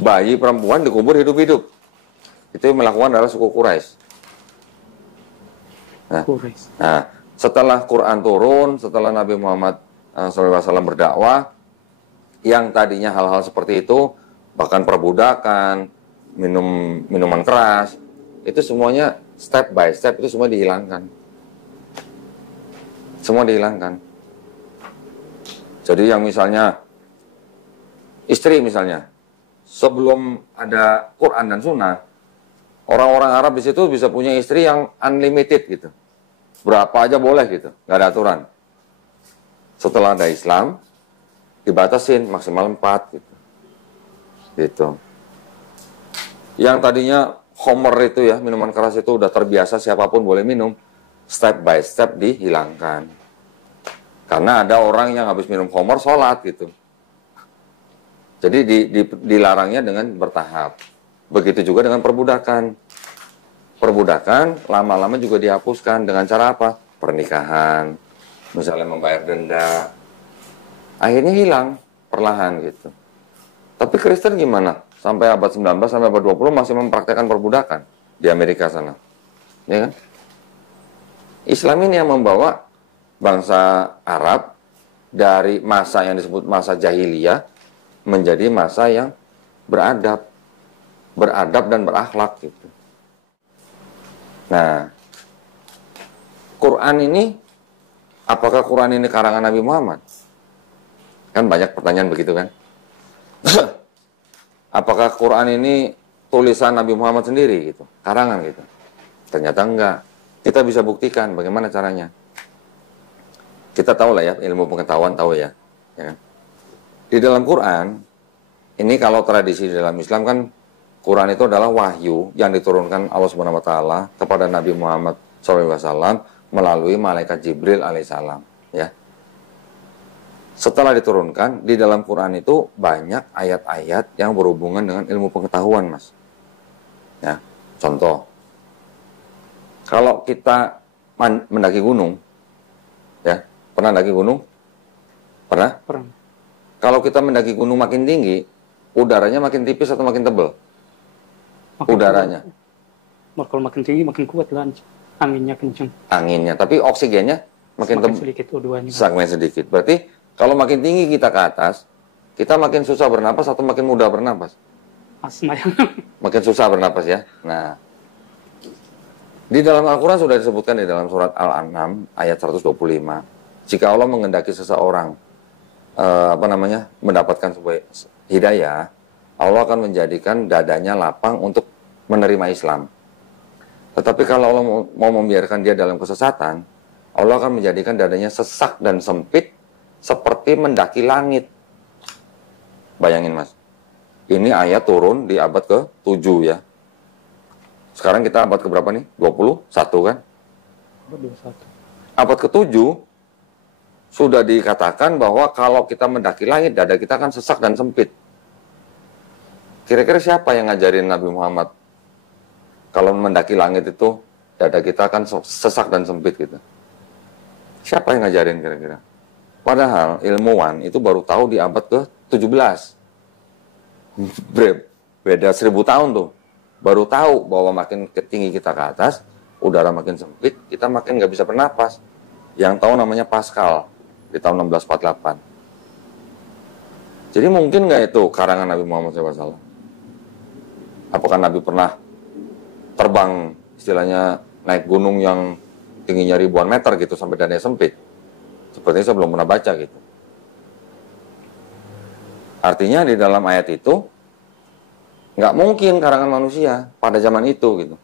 Bayi perempuan dikubur hidup-hidup. Itu yang melakukan adalah suku Quraisy. Nah, setelah Quran turun, setelah Nabi Muhammad SAW berdakwah, yang tadinya hal-hal seperti itu, bahkan perbudakan, minuman keras, itu semuanya step by step itu semua dihilangkan. Semua dihilangkan. Jadi yang misalnya istri misalnya, sebelum ada Quran dan Sunnah, orang-orang Arab di situ bisa punya istri yang unlimited gitu. Berapa aja boleh gitu, nggak ada aturan. Setelah ada Islam, dibatasin maksimal 4 gitu. Gitu. Yang tadinya homer itu ya, minuman keras itu udah terbiasa siapapun boleh minum, step by step dihilangkan. Karena ada orang yang habis minum homer sholat gitu. Jadi dilarangnya dengan bertahap. Begitu juga dengan perbudakan. Perbudakan lama-lama juga dihapuskan dengan cara apa? Pernikahan, misalnya membayar denda. Akhirnya hilang perlahan gitu. Tapi Kristen gimana? Sampai abad 19 sampai abad 20 masih mempraktekkan perbudakan di Amerika sana. Ya kan? Islam ini yang membawa bangsa Arab dari masa yang disebut masa jahiliyah menjadi masa yang beradab dan berakhlak gitu. Nah, Quran ini, apakah Quran ini karangan Nabi Muhammad? Kan banyak pertanyaan begitu kan? Apakah Quran ini tulisan Nabi Muhammad sendiri gitu, karangan gitu? Ternyata enggak. Kita bisa buktikan bagaimana caranya. Kita tahu lah ya, ilmu pengetahuan tahu ya. Ya kan? Di dalam Quran, ini kalau tradisi di dalam Islam kan, Quran itu adalah wahyu yang diturunkan Allah Subhanahu Wa Taala kepada Nabi Muhammad SAW melalui malaikat Jibril alaihissalam. Ya. Setelah diturunkan, di dalam Quran itu banyak ayat-ayat yang berhubungan dengan ilmu pengetahuan, Mas. Ya, contoh, kalau kita mendaki gunung, ya, pernah mendaki gunung? Pernah? Pernah. Kalau kita mendaki gunung makin tinggi, udaranya makin tipis atau makin tebal? Udaranya. Kalau makin tinggi makin kuat lah, anginnya kencang. Anginnya, tapi oksigennya makin sedikit O2-nya. Semakin sedikit. Berarti kalau makin tinggi kita ke atas, kita makin susah bernapas atau makin mudah bernapas? Asma ya. Makin susah bernapas ya. Nah, di dalam Al-Quran sudah disebutkan di dalam surat Al-An'am ayat 125. Jika Allah mengendaki seseorang mendapatkan sebuah hidayah, Allah akan menjadikan dadanya lapang untuk menerima Islam. Tetapi kalau Allah mau membiarkan dia dalam kesesatan, Allah akan menjadikan dadanya sesak dan sempit seperti mendaki langit. Bayangin Mas, ini ayat turun di abad ke-7 ya. Sekarang kita abad ke berapa nih? 21 kan? 21. Abad ke-7 sudah dikatakan bahwa kalau kita mendaki langit, dada kita akan sesak dan sempit. Kira-kira siapa yang ngajarin Nabi Muhammad kalau mendaki langit itu dada kita akan sesak dan sempit gitu? Siapa yang ngajarin kira-kira? Padahal ilmuwan itu baru tahu di abad ke-17. Beda 1000 tahun tuh. Baru tahu bahwa makin tinggi kita ke atas, udara makin sempit, kita makin nggak bisa bernapas. Yang tahu namanya Pascal di tahun 1648. Jadi mungkin nggak itu karangan Nabi Muhammad SAW? Apakah Nabi pernah terbang, istilahnya naik gunung yang tingginya ribuan meter gitu sampai dadanya sempit? Sepertinya saya belum pernah baca gitu. Artinya di dalam ayat itu nggak mungkin karangan manusia pada zaman itu gitu.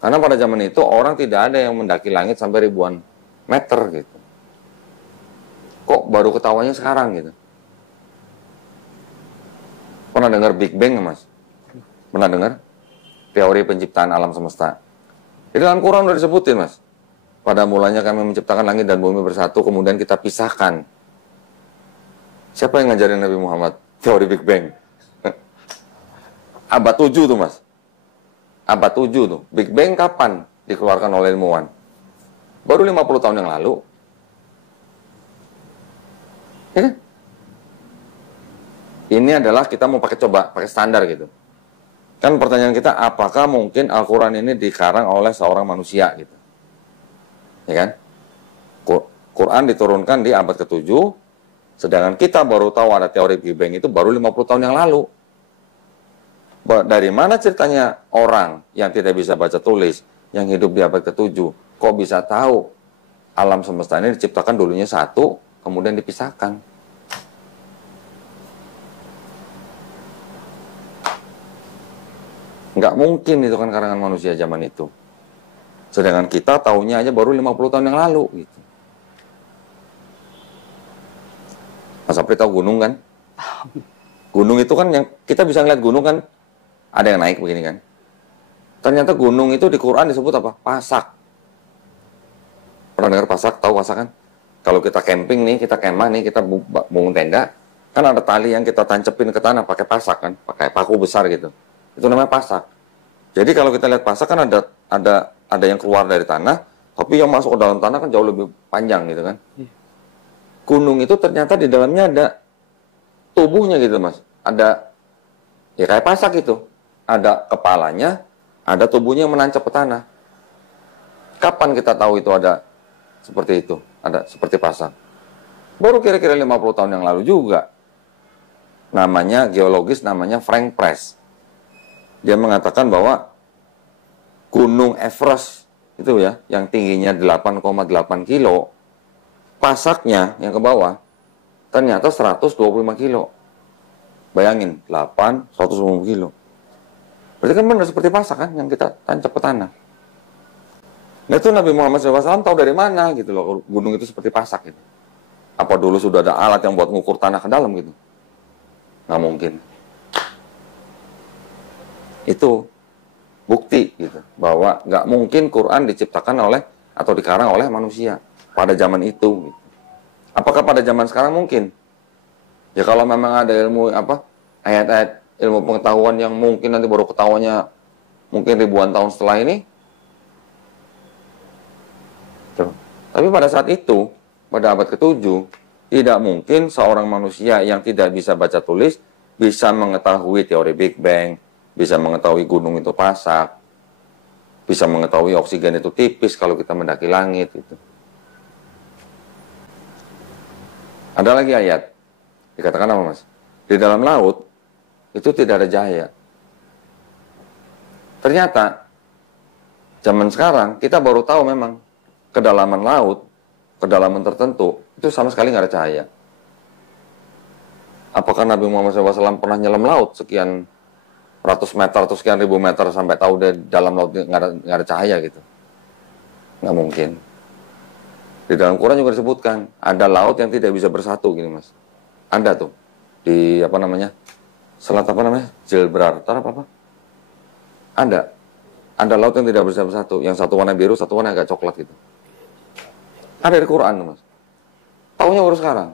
Karena pada zaman itu orang tidak ada yang mendaki langit sampai ribuan meter gitu. Kok baru ketawanya sekarang gitu? Pernah dengar Big Bang Mas? Pernah dengar? Teori penciptaan alam semesta. Di dalam Quran udah disebutin Mas. Pada mulanya kami menciptakan langit dan bumi bersatu, kemudian kita pisahkan. Siapa yang ngajarin Nabi Muhammad teori Big Bang? Abad 7 tuh Mas. Abad 7 tuh. Big Bang kapan dikeluarkan oleh ilmuwan? Baru 50 tahun yang lalu. Ya kan? Ini adalah kita mau pakai standar gitu. Kan pertanyaan kita, apakah mungkin Al-Quran ini dikarang oleh seorang manusia gitu? Ya kan? Quran diturunkan di abad ke-7, sedangkan kita baru tahu ada teori Big Bang itu baru 50 tahun yang lalu. Dari mana ceritanya orang yang tidak bisa baca tulis, yang hidup di abad ke-7, kok bisa tahu alam semesta ini diciptakan dulunya satu, kemudian dipisahkan? Nggak mungkin itu kan karangan manusia zaman itu. Sedangkan kita tahunya aja baru 50 tahun yang lalu gitu. Mas Apri tahu gunung kan? Gunung itu kan yang kita bisa ngeliat gunung kan ada yang naik begini kan. Ternyata gunung itu di Quran disebut apa? Pasak. Pernah dengar pasak? Tahu pasak kan? Kalau kita camping nih, kita kemah nih, kita bangun tenda, kan ada tali yang kita tancepin ke tanah pakai pasak kan, pakai paku besar gitu. Itu namanya pasak. Jadi kalau kita lihat pasak kan ada yang keluar dari tanah, tapi yang masuk ke dalam tanah kan jauh lebih panjang gitu kan. Gunung itu ternyata di dalamnya ada tubuhnya gitu mas. Ada, ya kayak pasak itu. Ada kepalanya, ada tubuhnya yang menancap ke tanah. Kapan kita tahu itu ada seperti itu? Ada seperti pasak. Baru kira-kira 50 tahun yang lalu juga. Namanya geologis, namanya Frank Press. Dia mengatakan bahwa Gunung Everest itu ya, yang tingginya 8,8 kilo, pasaknya yang ke bawah, ternyata 125 kilo. Bayangin, 150 kilo. Berarti kan benar seperti pasak kan, yang kita tancap ke tanah. Nah itu Nabi Muhammad SAW tahu dari mana gitu loh, gunung itu seperti pasak gitu. Apa dulu sudah ada alat yang buat ngukur tanah ke dalam gitu? Nggak mungkin. Itu bukti gitu bahwa nggak mungkin Quran diciptakan oleh atau dikarang oleh manusia pada zaman itu. Gitu. Apakah pada zaman sekarang mungkin? Ya kalau memang ada ilmu ayat-ayat ilmu pengetahuan yang mungkin nanti baru ketahuannya mungkin ribuan tahun setelah ini. Tuh. Tapi pada saat itu, pada abad ke-7, tidak mungkin seorang manusia yang tidak bisa baca tulis bisa mengetahui teori Big Bang, bisa mengetahui gunung itu pasak, bisa mengetahui oksigen itu tipis kalau kita mendaki langit. Gitu. Ada lagi ayat, dikatakan apa mas? Di dalam laut, itu tidak ada cahaya. Ternyata, zaman sekarang, kita baru tahu memang, kedalaman laut, kedalaman tertentu, itu sama sekali nggak ada cahaya. Apakah Nabi Muhammad SAW pernah nyelam laut sekian ratus meter atau sekian ribu meter sampai tahu di dalam laut nggak ada cahaya gitu? Nggak mungkin. Di dalam Quran juga disebutkan ada laut yang tidak bisa bersatu gini mas. Ada tuh di apa namanya selat apa namanya Gibraltar apa? Ada laut yang tidak bisa bersatu, yang satu warna biru, satu warna agak coklat gitu. Ada di Quran tuh mas. Taunya baru sekarang.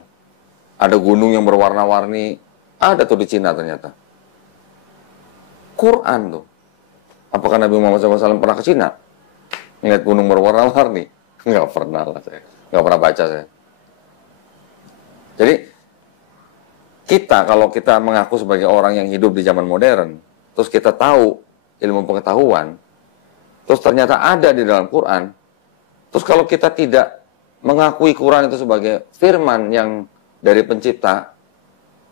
Ada gunung yang berwarna-warni, ada tuh di Cina ternyata. Quran tuh. Apakah Nabi Muhammad SAW pernah ke Cina? Ngeliat gunung berwarna-warni? Nggak pernah lah saya. Nggak pernah baca saya. Jadi, kalau kita mengaku sebagai orang yang hidup di zaman modern, terus kita tahu ilmu pengetahuan, terus ternyata ada di dalam Quran, terus kalau kita tidak mengakui Quran itu sebagai firman yang dari pencipta,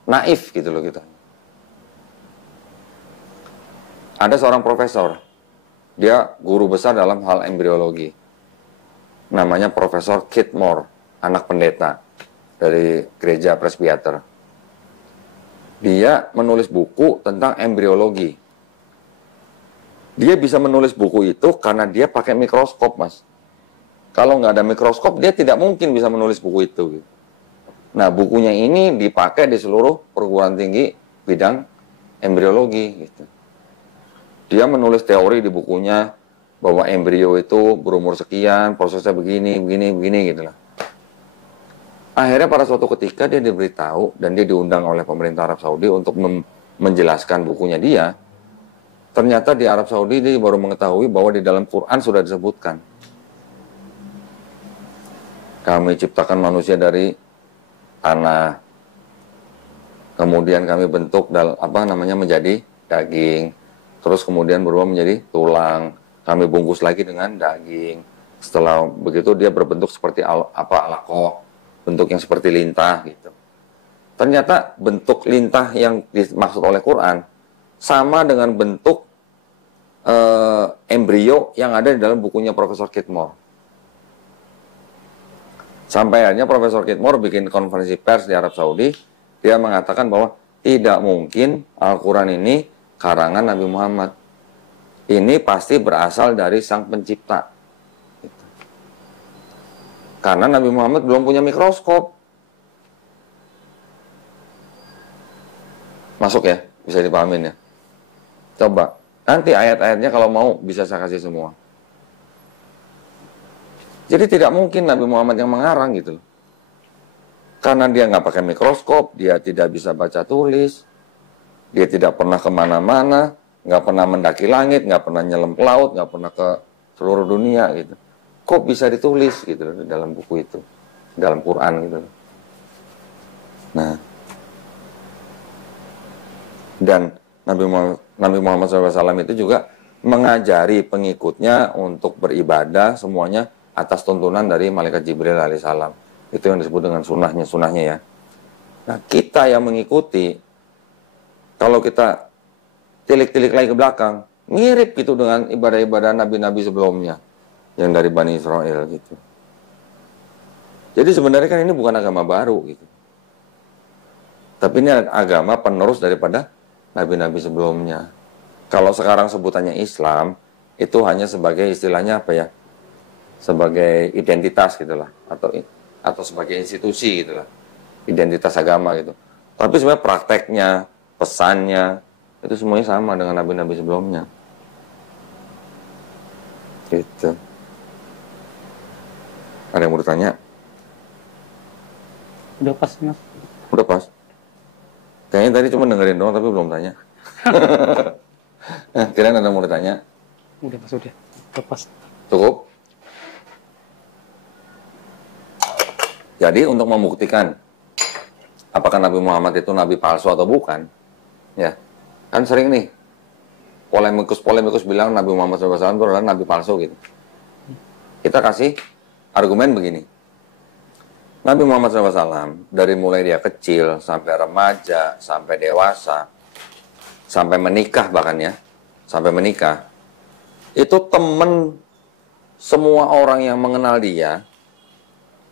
naif gitu loh kita. Ada seorang profesor, dia guru besar dalam hal embriologi. Namanya Profesor Keith Moore, anak pendeta dari gereja Presbyter. Dia menulis buku tentang embriologi. Dia bisa menulis buku itu karena dia pakai mikroskop, mas. Kalau nggak ada mikroskop, dia tidak mungkin bisa menulis buku itu. Nah, bukunya ini dipakai di seluruh perguruan tinggi bidang embriologi. Gitu. Dia menulis teori di bukunya bahwa embrio itu berumur sekian, prosesnya begini, gitu lah. Akhirnya pada suatu ketika dia diberitahu dan dia diundang oleh pemerintah Arab Saudi untuk menjelaskan bukunya dia. Ternyata di Arab Saudi dia baru mengetahui bahwa di dalam Quran sudah disebutkan. Kami ciptakan manusia dari tanah, kemudian kami bentuk menjadi daging, terus kemudian berubah menjadi tulang, kami bungkus lagi dengan daging. Setelah begitu dia berbentuk seperti alaqah, bentuk yang seperti lintah gitu. Ternyata bentuk lintah yang dimaksud oleh Quran sama dengan bentuk embrio yang ada di dalam bukunya Profesor Keith Moore. Sampai akhirnya Profesor Keith Moore bikin konferensi pers di Arab Saudi, dia mengatakan bahwa tidak mungkin Al-Quran ini karangan Nabi Muhammad. Ini pasti berasal dari Sang Pencipta. Karena Nabi Muhammad belum punya mikroskop. Masuk ya, bisa dipahamin ya. Coba, nanti ayat-ayatnya kalau mau bisa saya kasih semua. Jadi tidak mungkin Nabi Muhammad yang mengarang gitu loh. Karena dia nggak pakai mikroskop, dia tidak bisa baca tulis, dia tidak pernah kemana-mana, nggak pernah mendaki langit, nggak pernah nyelam ke laut, nggak pernah ke seluruh dunia gitu. Kok bisa ditulis gitu loh, dalam buku itu, dalam Quran gitu loh. Nah, dan Nabi Muhammad SAW itu juga mengajari pengikutnya untuk beribadah semuanya atas tuntunan dari malaikat Jibril alaihissalam. Itu yang disebut dengan sunnahnya ya. Nah, kita yang mengikuti, kalau kita tilik-tilik lagi ke belakang, mirip gitu dengan ibadah-ibadah nabi-nabi sebelumnya yang dari Bani Israel gitu. Jadi sebenarnya kan ini bukan agama baru gitu. Tapi ini agama penerus daripada nabi-nabi sebelumnya. Kalau sekarang sebutannya Islam, itu hanya sebagai istilahnya apa ya? Sebagai identitas gitulah, atau sebagai institusi gitulah, identitas agama gitu. Tapi sebenarnya prakteknya, pesannya itu semuanya sama dengan nabi-nabi sebelumnya. Gitu. Ada yang mau bertanya? Udah pas, Mas. Udah pas. Kayaknya tadi cuma dengerin doang tapi belum tanya. Kirain ada yang mau bertanya? Udah pas, udah pas. Cukup? Jadi untuk membuktikan apakah Nabi Muhammad itu nabi palsu atau bukan, ya kan sering nih polemikus bilang Nabi Muhammad SAW itu adalah nabi palsu gitu. Kita kasih argumen begini. Nabi Muhammad SAW dari mulai dia kecil sampai remaja sampai dewasa sampai menikah bahkan ya, sampai menikah itu temen semua orang yang mengenal dia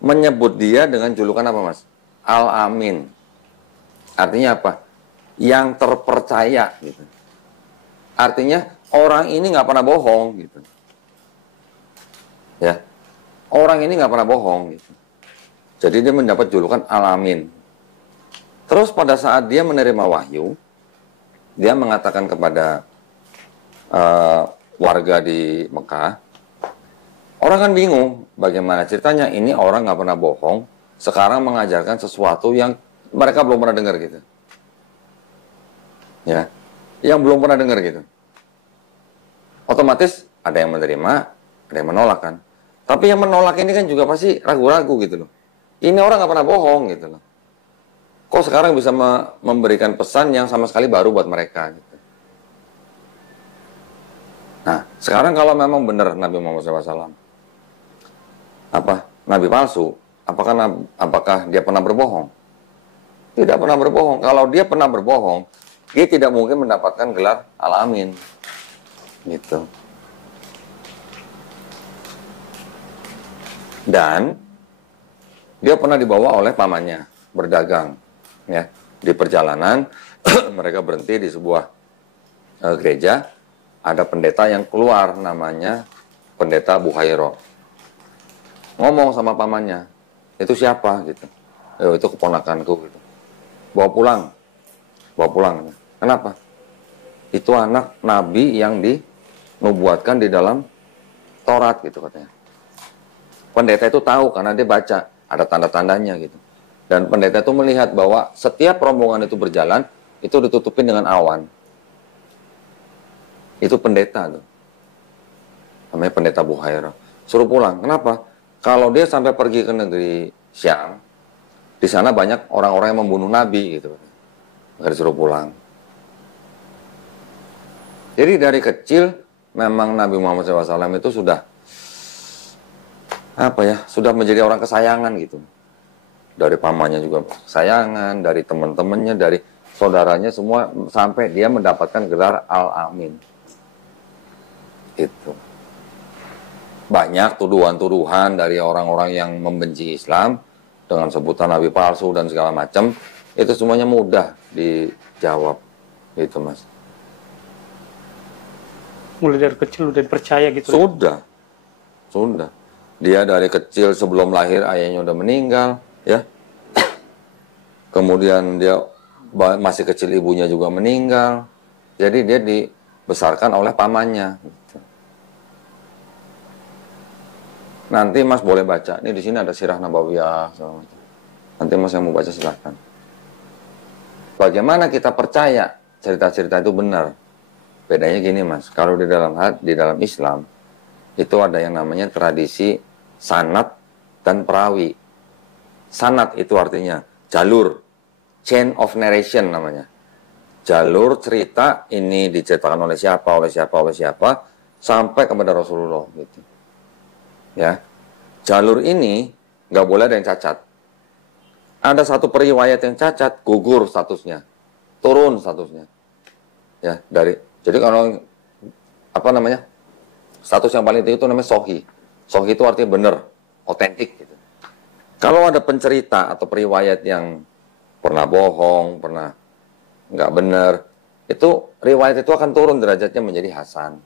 menyebut dia dengan julukan apa, Mas? Al-Amin. Artinya apa? Yang terpercaya gitu. Artinya orang ini nggak pernah bohong gitu. Ya. Orang ini nggak pernah bohong gitu. Jadi dia mendapat julukan Al-Amin. Terus pada saat dia menerima wahyu, dia mengatakan kepada warga di Mekah, orang kan bingung bagaimana ceritanya ini orang nggak pernah bohong, sekarang mengajarkan sesuatu yang mereka belum pernah dengar gitu. Ya, yang belum pernah dengar gitu. Otomatis ada yang menerima, ada yang menolak kan. Tapi yang menolak ini kan juga pasti ragu-ragu gitu loh. Ini orang nggak pernah bohong gitu loh. Kok sekarang bisa memberikan pesan yang sama sekali baru buat mereka gitu. Nah, sekarang kalau memang benar Nabi Muhammad SAW apa nabi palsu, apakah dia pernah berbohong? Tidak pernah berbohong. Kalau dia pernah berbohong, dia tidak mungkin mendapatkan gelar Al-Amin. Gitu. Dan dia pernah dibawa oleh pamannya berdagang, ya. Di perjalanan mereka berhenti di sebuah gereja, ada pendeta yang keluar namanya pendeta Buhairo. Ngomong sama pamannya, itu siapa gitu? Itu keponakanku gitu. Bawa pulang. Kenapa? Itu anak nabi yang dinubuatkan di dalam Taurat gitu katanya. Pendeta itu tahu karena dia baca, ada tanda-tandanya gitu. Dan pendeta itu melihat bahwa setiap rombongan itu berjalan, itu ditutupin dengan awan. Itu pendeta tuh. Namanya pendeta Buhaira. Suruh pulang. Kenapa? Kalau dia sampai pergi ke negeri Syam, di sana banyak orang-orang yang membunuh Nabi gitu. Maka disuruh pulang. Jadi dari kecil memang Nabi Muhammad SAW itu sudah sudah menjadi orang kesayangan gitu. Dari pamannya juga kesayangan, dari teman-temannya, dari saudaranya semua sampai dia mendapatkan gelar Al-Amin. Itu. Banyak tuduhan-tuduhan dari orang-orang yang membenci Islam dengan sebutan nabi palsu dan segala macam, itu semuanya mudah dijawab. Gitu, Mas. Mulai dari kecil udah dipercaya gitu. Sudah. Dia dari kecil sebelum lahir ayahnya udah meninggal, ya. Kemudian dia masih kecil ibunya juga meninggal. Jadi dia dibesarkan oleh pamannya. Gitu. Nanti Mas boleh baca. Ini di sini ada Sirah Nabawiyah. Nanti Mas yang mau baca silahkan. Bagaimana kita percaya cerita-cerita itu benar? Bedanya gini Mas. Kalau di dalam Islam itu ada yang namanya tradisi sanad dan perawi. Sanad itu artinya jalur, chain of narration namanya. Jalur cerita ini diceritakan oleh siapa, sampai kepada Rasulullah gitu. Ya, jalur ini nggak boleh ada yang cacat. Ada satu periwayat yang cacat, gugur statusnya, turun statusnya. Ya, jadi kalau status yang paling tinggi itu namanya sohi. Sohi itu artinya benar, otentik gitu. Kalau ada pencerita atau periwayat yang pernah bohong, pernah nggak benar, itu riwayat itu akan turun derajatnya menjadi hasan.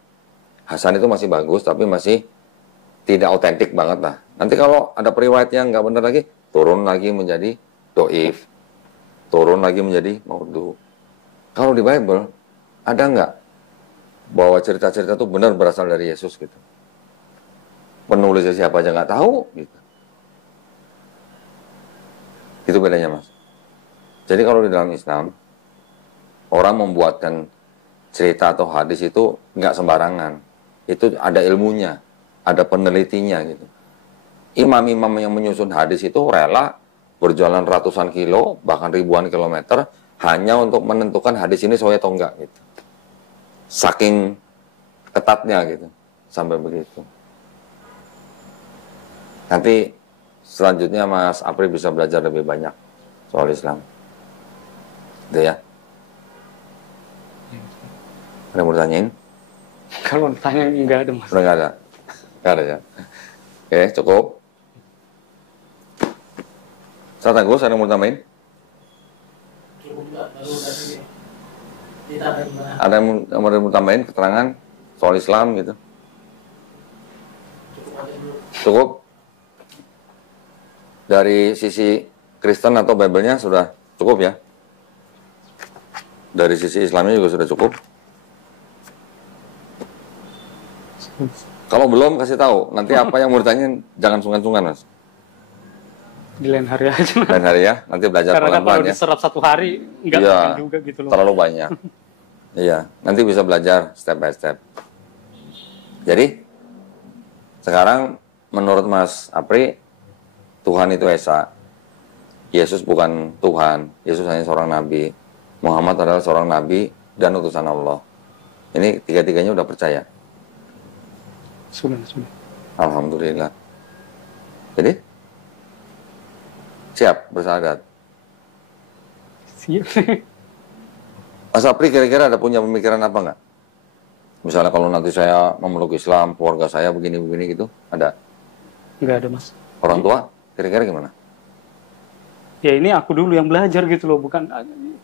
Hasan itu masih bagus, tapi masih tidak otentik banget lah. Nanti kalau ada periwayat yang nggak benar lagi, turun lagi menjadi doif, turun lagi menjadi maudhu. Kalau di Bible, ada nggak bahwa cerita-cerita itu benar berasal dari Yesus gitu? Penulisnya siapa aja nggak tahu gitu. Itu bedanya Mas. Jadi kalau di dalam Islam, orang membuatkan cerita atau hadis itu nggak sembarangan. Itu ada ilmunya, ada penelitinya gitu. Imam-imam yang menyusun hadis itu rela berjalan ratusan kilo, bahkan ribuan kilometer, hanya untuk menentukan hadis ini sesuai atau enggak gitu. Saking ketatnya gitu, sampai begitu. Nanti selanjutnya Mas Apri bisa belajar lebih banyak soal Islam. Itu ya. Ada yang mau ditanyain? Kalau ditanya enggak ada Mas. Udah nggak ada? Nggak ada ya? Oke, cukup. Ustaz Agus, ada yang mau tambahin? Ada yang mau tambahin keterangan soal Islam gitu? Cukup? Dari sisi Kristen atau Bible-nya sudah cukup ya? Dari sisi Islamnya juga sudah cukup? Kalau belum, kasih tahu. Nanti apa yang mau ditanyain, jangan sungkan-sungkan, Mas. Di lain hari aja Mas. Lain hari ya, nanti belajar Karena pelan-pelan kalau ya. diserap satu hari, nggak Iya, mungkin juga gitu loh. terlalu banyak. Iya, nanti bisa belajar step by step. Jadi, sekarang menurut Mas Apri, Tuhan itu Esa. Yesus bukan Tuhan. Yesus hanya seorang nabi. Muhammad adalah seorang nabi dan utusan Allah. Ini tiga-tiganya udah percaya. Sudah. Alhamdulillah. Jadi, siap bersyahadat. Siap. Mas Apri kira-kira ada punya pemikiran apa nggak? Misalnya kalau nanti saya memeluk Islam, keluarga saya begini-begini gitu, ada? Nggak ada Mas. Orang tua? Kira-kira gimana? Ya ini aku dulu yang belajar gitu loh, bukan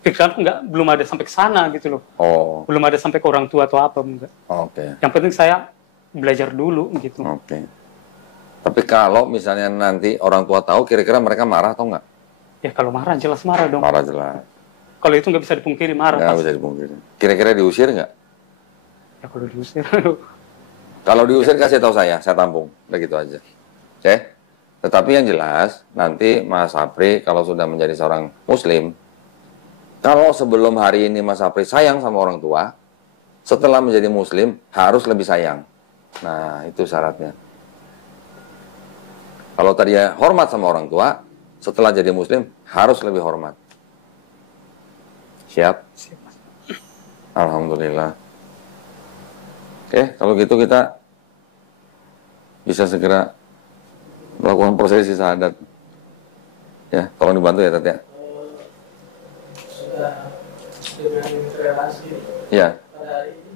pikiranku belum ada sampai ke sana gitu loh. Oh, Belum ada sampai ke orang tua atau apa enggak. oke. Yang penting saya belajar dulu gitu. Oke. Tapi kalau misalnya nanti orang tua tahu, kira-kira mereka marah atau nggak? Ya kalau marah jelas marah dong. Marah jelas. Kalau itu nggak bisa dipungkiri marah. Nggak pasti. bisa dipungkiri. Kira-kira diusir nggak? Ya kalau diusir. Kalau diusir kasih tahu saya tampung. Udah gitu aja. Oke? Tetapi yang jelas, nanti Mas Apri kalau sudah menjadi seorang Muslim, kalau sebelum hari ini Mas Apri sayang sama orang tua, setelah menjadi Muslim harus lebih sayang. Nah, itu syaratnya. Kalau tadi ya hormat sama orang tua, setelah jadi Muslim harus lebih hormat. Siap? Alhamdulillah. Oke, kalau gitu kita bisa segera melakukan prosesi syahadat. Ya, tolong dibantu ya, Tat ya. Sudah diberi relasi Ya, pada hari ini.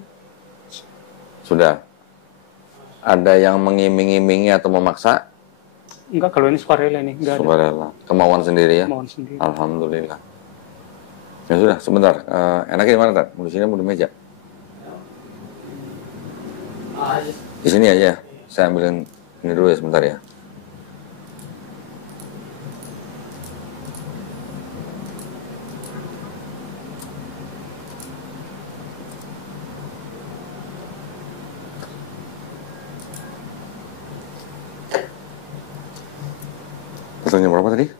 sudah. Ada yang mengiming-imingi atau memaksa? Enggak, kalau ini sukarela nih, enggak ada. Sukarela. Kemauan sendiri ya? Kemauan sendiri. Alhamdulillah. Ya sudah, sebentar. Enaknya di mana, Tat? Mau di sini, mau di meja? Di sini aja. Saya ambilin ini dulu ya, sebentar ya. Datangnya berapa tadi?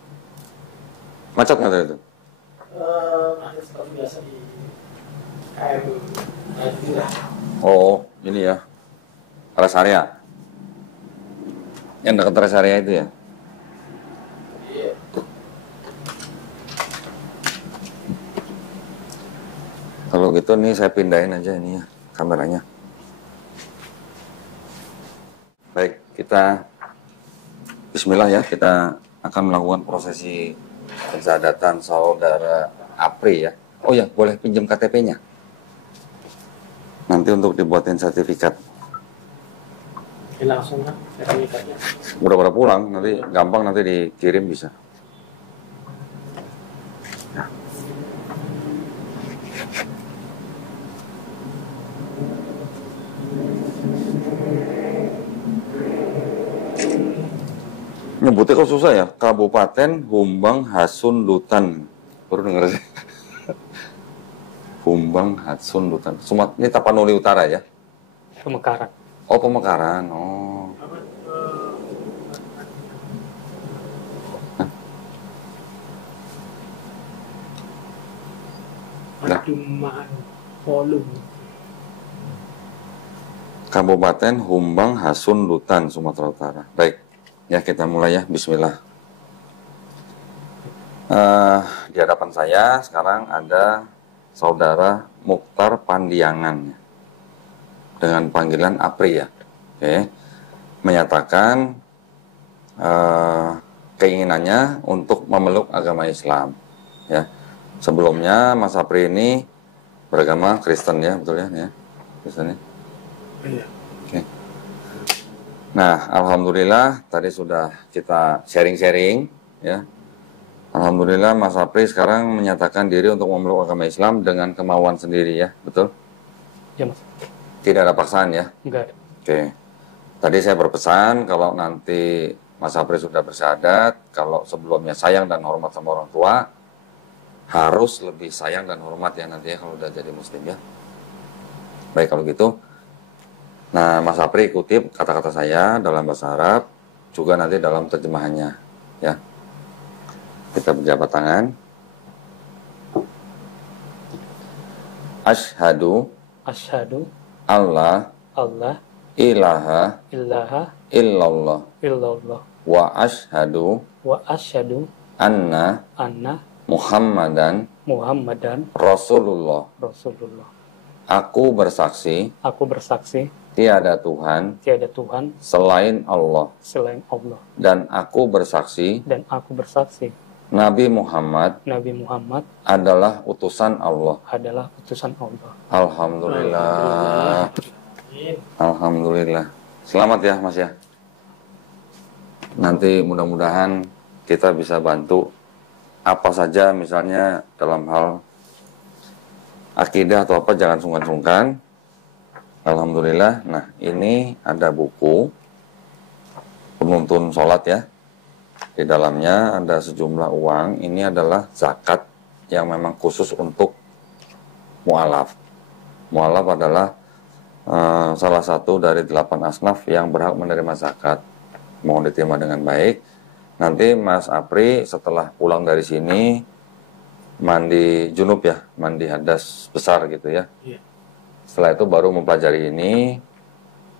Macet nggak tadi itu? Ada seperti biasa di KM Najira. Oh, ini ya. Rest area. Yang dekat rest area itu ya? Iya. Kalau gitu nih saya pindahin aja ini ya, kameranya. Baik, kita Bismillah ya, kita akan melakukan prosesi pensyahadatan saudara Apri ya. Oh ya, boleh pinjam KTP-nya. Nanti untuk dibuatin sertifikat. Oke, langsung kan sertifikatnya. Udah pada pulang, nanti gampang nanti dikirim bisa. Nyebutnya kok susah ya, Kabupaten Humbang Hasun Lutan. Baru denger sih. Humbang Hasun Lutan. Ini Tapanuli Utara ya? Pemekaran. Oh, Pemekaran. Oh. Nah. Paduman volume. Kabupaten Humbang Hasun Lutan, Sumatera Utara. Baik, ya kita mulai ya. Bismillah. Di hadapan saya sekarang ada saudara Mukhtar Pandiangan dengan panggilan Apri ya. Oke. Menyatakan keinginannya untuk memeluk agama Islam ya. Sebelumnya Mas Apri ini beragama Kristen ya, betul ya? Kristen ya. Iya. Oke. Nah, alhamdulillah tadi sudah kita sharing-sharing ya. Alhamdulillah Mas Apri sekarang menyatakan diri untuk memeluk agama Islam dengan kemauan sendiri ya, betul? Ya Mas. Tidak ada paksaan ya? Enggak ada. Oke. Tadi saya berpesan kalau nanti Mas Apri sudah bersyahadat, kalau sebelumnya sayang dan hormat sama orang tua, harus lebih sayang dan hormat ya nanti ya kalau udah jadi muslim ya. Baik kalau gitu. Nah, Mas Apri kutip kata-kata saya dalam bahasa Arab, juga nanti dalam terjemahannya ya. Kita berjabat tangan. Asyhadu Asyhadu Allah Allah ilaha ilaha illallah illallah wa asyhadu wa asyhadu anna anna Muhammadan Muhammadan Rasulullah. Rasulullah. Aku bersaksi Aku bersaksi tiada Tuhan tiada Tuhan selain Allah, selain Allah, dan aku bersaksi dan aku bersaksi Nabi Muhammad Nabi Muhammad adalah utusan Allah. adalah utusan Allah. Alhamdulillah. Alhamdulillah. Selamat ya Mas ya. Nanti mudah-mudahan kita bisa bantu apa saja misalnya dalam hal akidah atau apa, jangan sungkan-sungkan. Alhamdulillah. Nah, ini ada buku penuntun sholat ya. Di dalamnya ada sejumlah uang. Ini adalah zakat yang memang khusus untuk mu'alaf. Mu'alaf adalah salah satu dari 8 asnaf yang berhak menerima zakat. Mohon diterima dengan baik. Nanti Mas Apri setelah pulang dari sini mandi junub ya, mandi hadas besar gitu ya. Iya. Setelah itu baru mempelajari ini,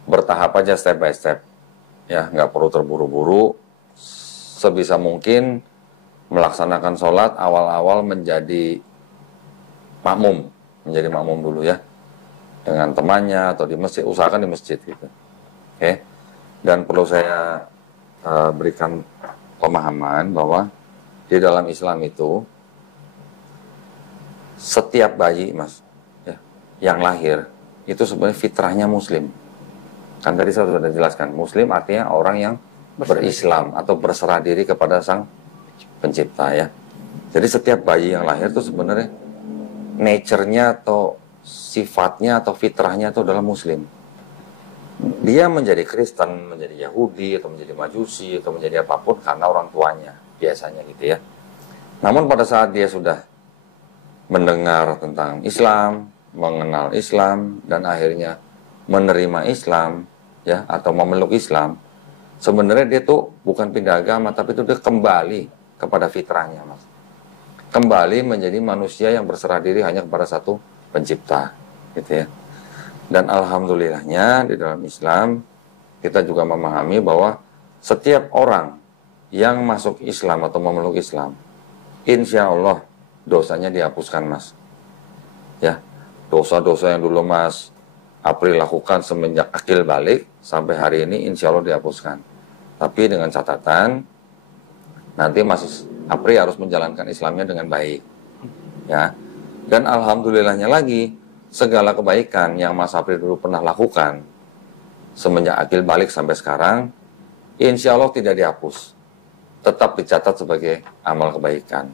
bertahap aja step by step. Ya, nggak perlu terburu-buru. Sebisa mungkin melaksanakan sholat awal-awal menjadi makmum dulu ya. Dengan temannya atau di masjid, usahakan di masjid gitu. Oke. Dan perlu saya berikan pemahaman bahwa di dalam Islam itu setiap bayi Mas ya, yang lahir itu sebenarnya fitrahnya muslim. Kan tadi saya sudah jelaskan, muslim artinya orang yang berislam atau berserah diri kepada sang pencipta ya. Jadi setiap bayi yang lahir itu sebenarnya nature-nya atau sifatnya atau fitrahnya itu adalah muslim. Dia menjadi Kristen, menjadi Yahudi, atau menjadi Majusi, atau menjadi apapun karena orang tuanya, biasanya gitu ya. Namun pada saat dia sudah mendengar tentang Islam, mengenal Islam, dan akhirnya menerima Islam, ya, atau memeluk Islam, Sebenarnya dia tuh bukan pindah agama, tapi itu dia kembali kepada fitrahnya, Mas. Kembali menjadi manusia yang berserah diri hanya kepada satu pencipta, gitu ya. Dan alhamdulillahnya di dalam Islam kita juga memahami bahwa setiap orang yang masuk Islam atau memeluk Islam, insya Allah dosanya dihapuskan, Mas. Ya, dosa-dosa yang dulu Mas April lakukan semenjak akil balik sampai hari ini insya Allah dihapuskan. Tapi dengan catatan nanti Mas April harus menjalankan Islamnya dengan baik. Ya, dan alhamdulillahnya lagi segala kebaikan yang Mas April dulu pernah lakukan semenjak akil balik sampai sekarang, insya Allah tidak dihapus, tetap dicatat sebagai amal kebaikan.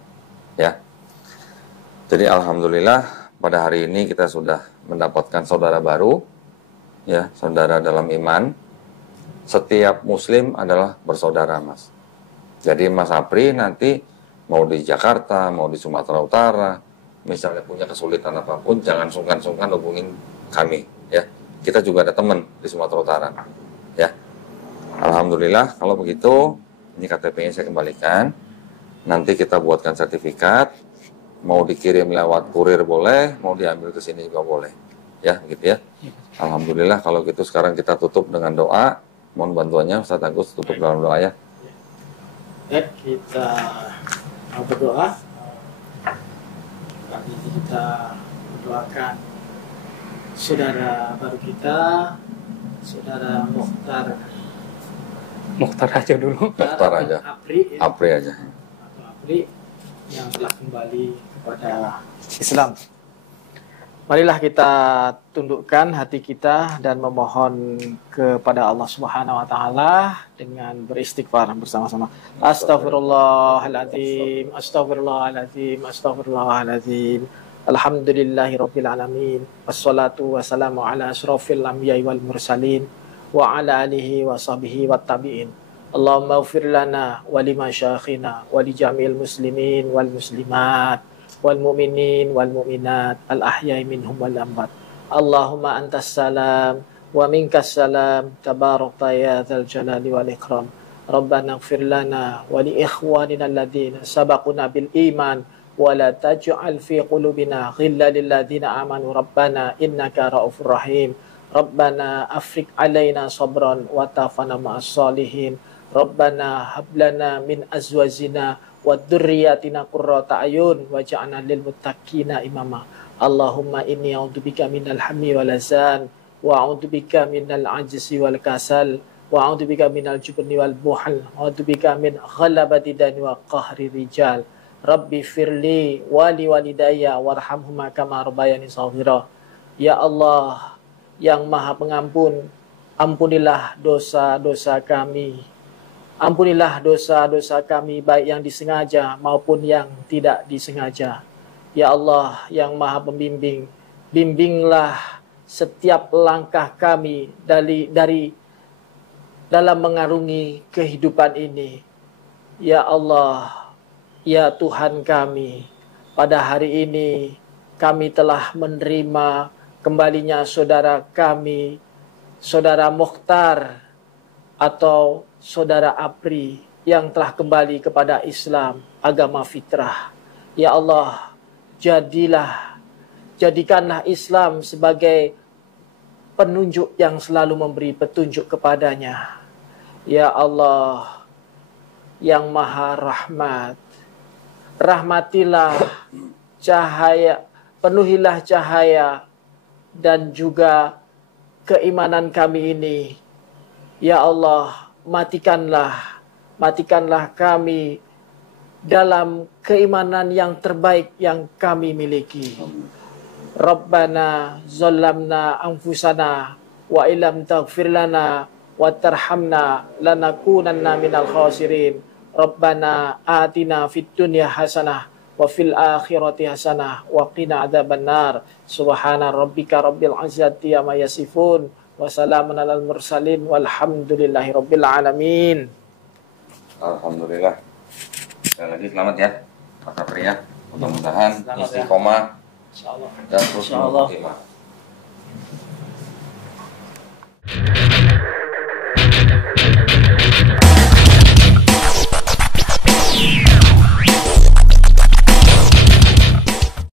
Ya, jadi alhamdulillah pada hari ini kita sudah mendapatkan saudara baru, ya, saudara dalam iman. Setiap Muslim adalah bersaudara, Mas. Jadi Mas Apri nanti mau di Jakarta, mau di Sumatera Utara, misalnya punya kesulitan apapun, jangan sungkan-sungkan hubungin kami, ya. Kita juga ada teman di Sumatera Utara, ya. Alhamdulillah, kalau begitu, ini KTP-nya saya kembalikan. Nanti kita buatkan sertifikat, mau dikirim lewat kurir boleh, mau diambil ke sini juga boleh, ya, begitu ya. Alhamdulillah, kalau gitu sekarang kita tutup dengan doa. Mohon bantuannya, Ustaz Agus tutup dalam doa ya. Baik, kita berdoa. Kali ini kita mendoakan saudara baru kita, saudara Mukhtar aja dulu. Mukhtar aja. Apri, ya. Apri aja. Atau Apri yang telah kembali kepada Islam. Marilah kita tundukkan hati kita dan memohon kepada Allah Subhanahu wa taala dengan beristighfar bersama-sama. Astaghfirullahaladzim, astaghfirullahaladzim, astaghfirullahaladzim. Alhamdulillahirabbil alamin. Wassalatu wassalamu ala asyrofil anbiya'i wal mursalin wa ala alihi wa sahbihi wat tabi'in. Allahumma ighfir lana wa limasyayikhina wa li jami'il muslimin wal muslimat wal mu'minin wal mu'minat al ahya'i minhum wal amwat. Allahumma antas salam wa minkas salam tabarakta ya dzal jalali wal ikram. Rabbana ighfir lana wa li ikhwanina alladhina sabaquna bil iman wa la taj'al fi qulubina ghillan lil ladzina amanu rabbana innaka raufur rahim. Rabbana afriq alaina sabran wa tafana ma'as solihin. Rabbana hab lana min azwajina wa dzurriyyatina qurrata ayun waj'alna lil muttaqina imama. Allahumma inni a'udzubika minal hammi wal hazan wa a'udzubika minal ajzi wal kasal wa a'udzubika minal jubni wal buhal wa a'udzubika min ghalabati dani wa qahri rijal. Rabbi firli wali walidayya warhamhuma kama rabbayani shaghira. Ya Allah yang Maha Pengampun, ampunilah dosa-dosa kami. Ampunilah dosa-dosa kami baik yang disengaja maupun yang tidak disengaja. Ya Allah yang Maha Pembimbing, bimbinglah setiap langkah kami dari dalam mengarungi kehidupan ini. Ya Allah, ya Tuhan kami, pada hari ini kami telah menerima kembalinya saudara kami, saudara Mukhtar atau saudara Apri yang telah kembali kepada Islam, agama fitrah. Ya Allah, jadikanlah Islam sebagai penunjuk yang selalu memberi petunjuk kepadanya. Ya Allah, yang Maha Rahmat, rahmatilah cahaya, penuhilah cahaya dan juga keimanan kami ini. Ya Allah, matikanlah kami dalam keimanan yang terbaik yang kami miliki. Rabbana zalamna anfusana wa illam taghfir lana wa tarhamna lanakunanna minal khasirin. Rabbana atina fid dunya hasanah wa fil akhirati hasanah wa qina adzabannar. Subhana rabbika rabbil izzati amma yasifun wa salamun alal mursalin walhamdulillahi rabbil alamin. Alhamdulillah. Sekali lagi selamat ya, Mas Apri ya. Mudah-mudahan istiqomah dan terus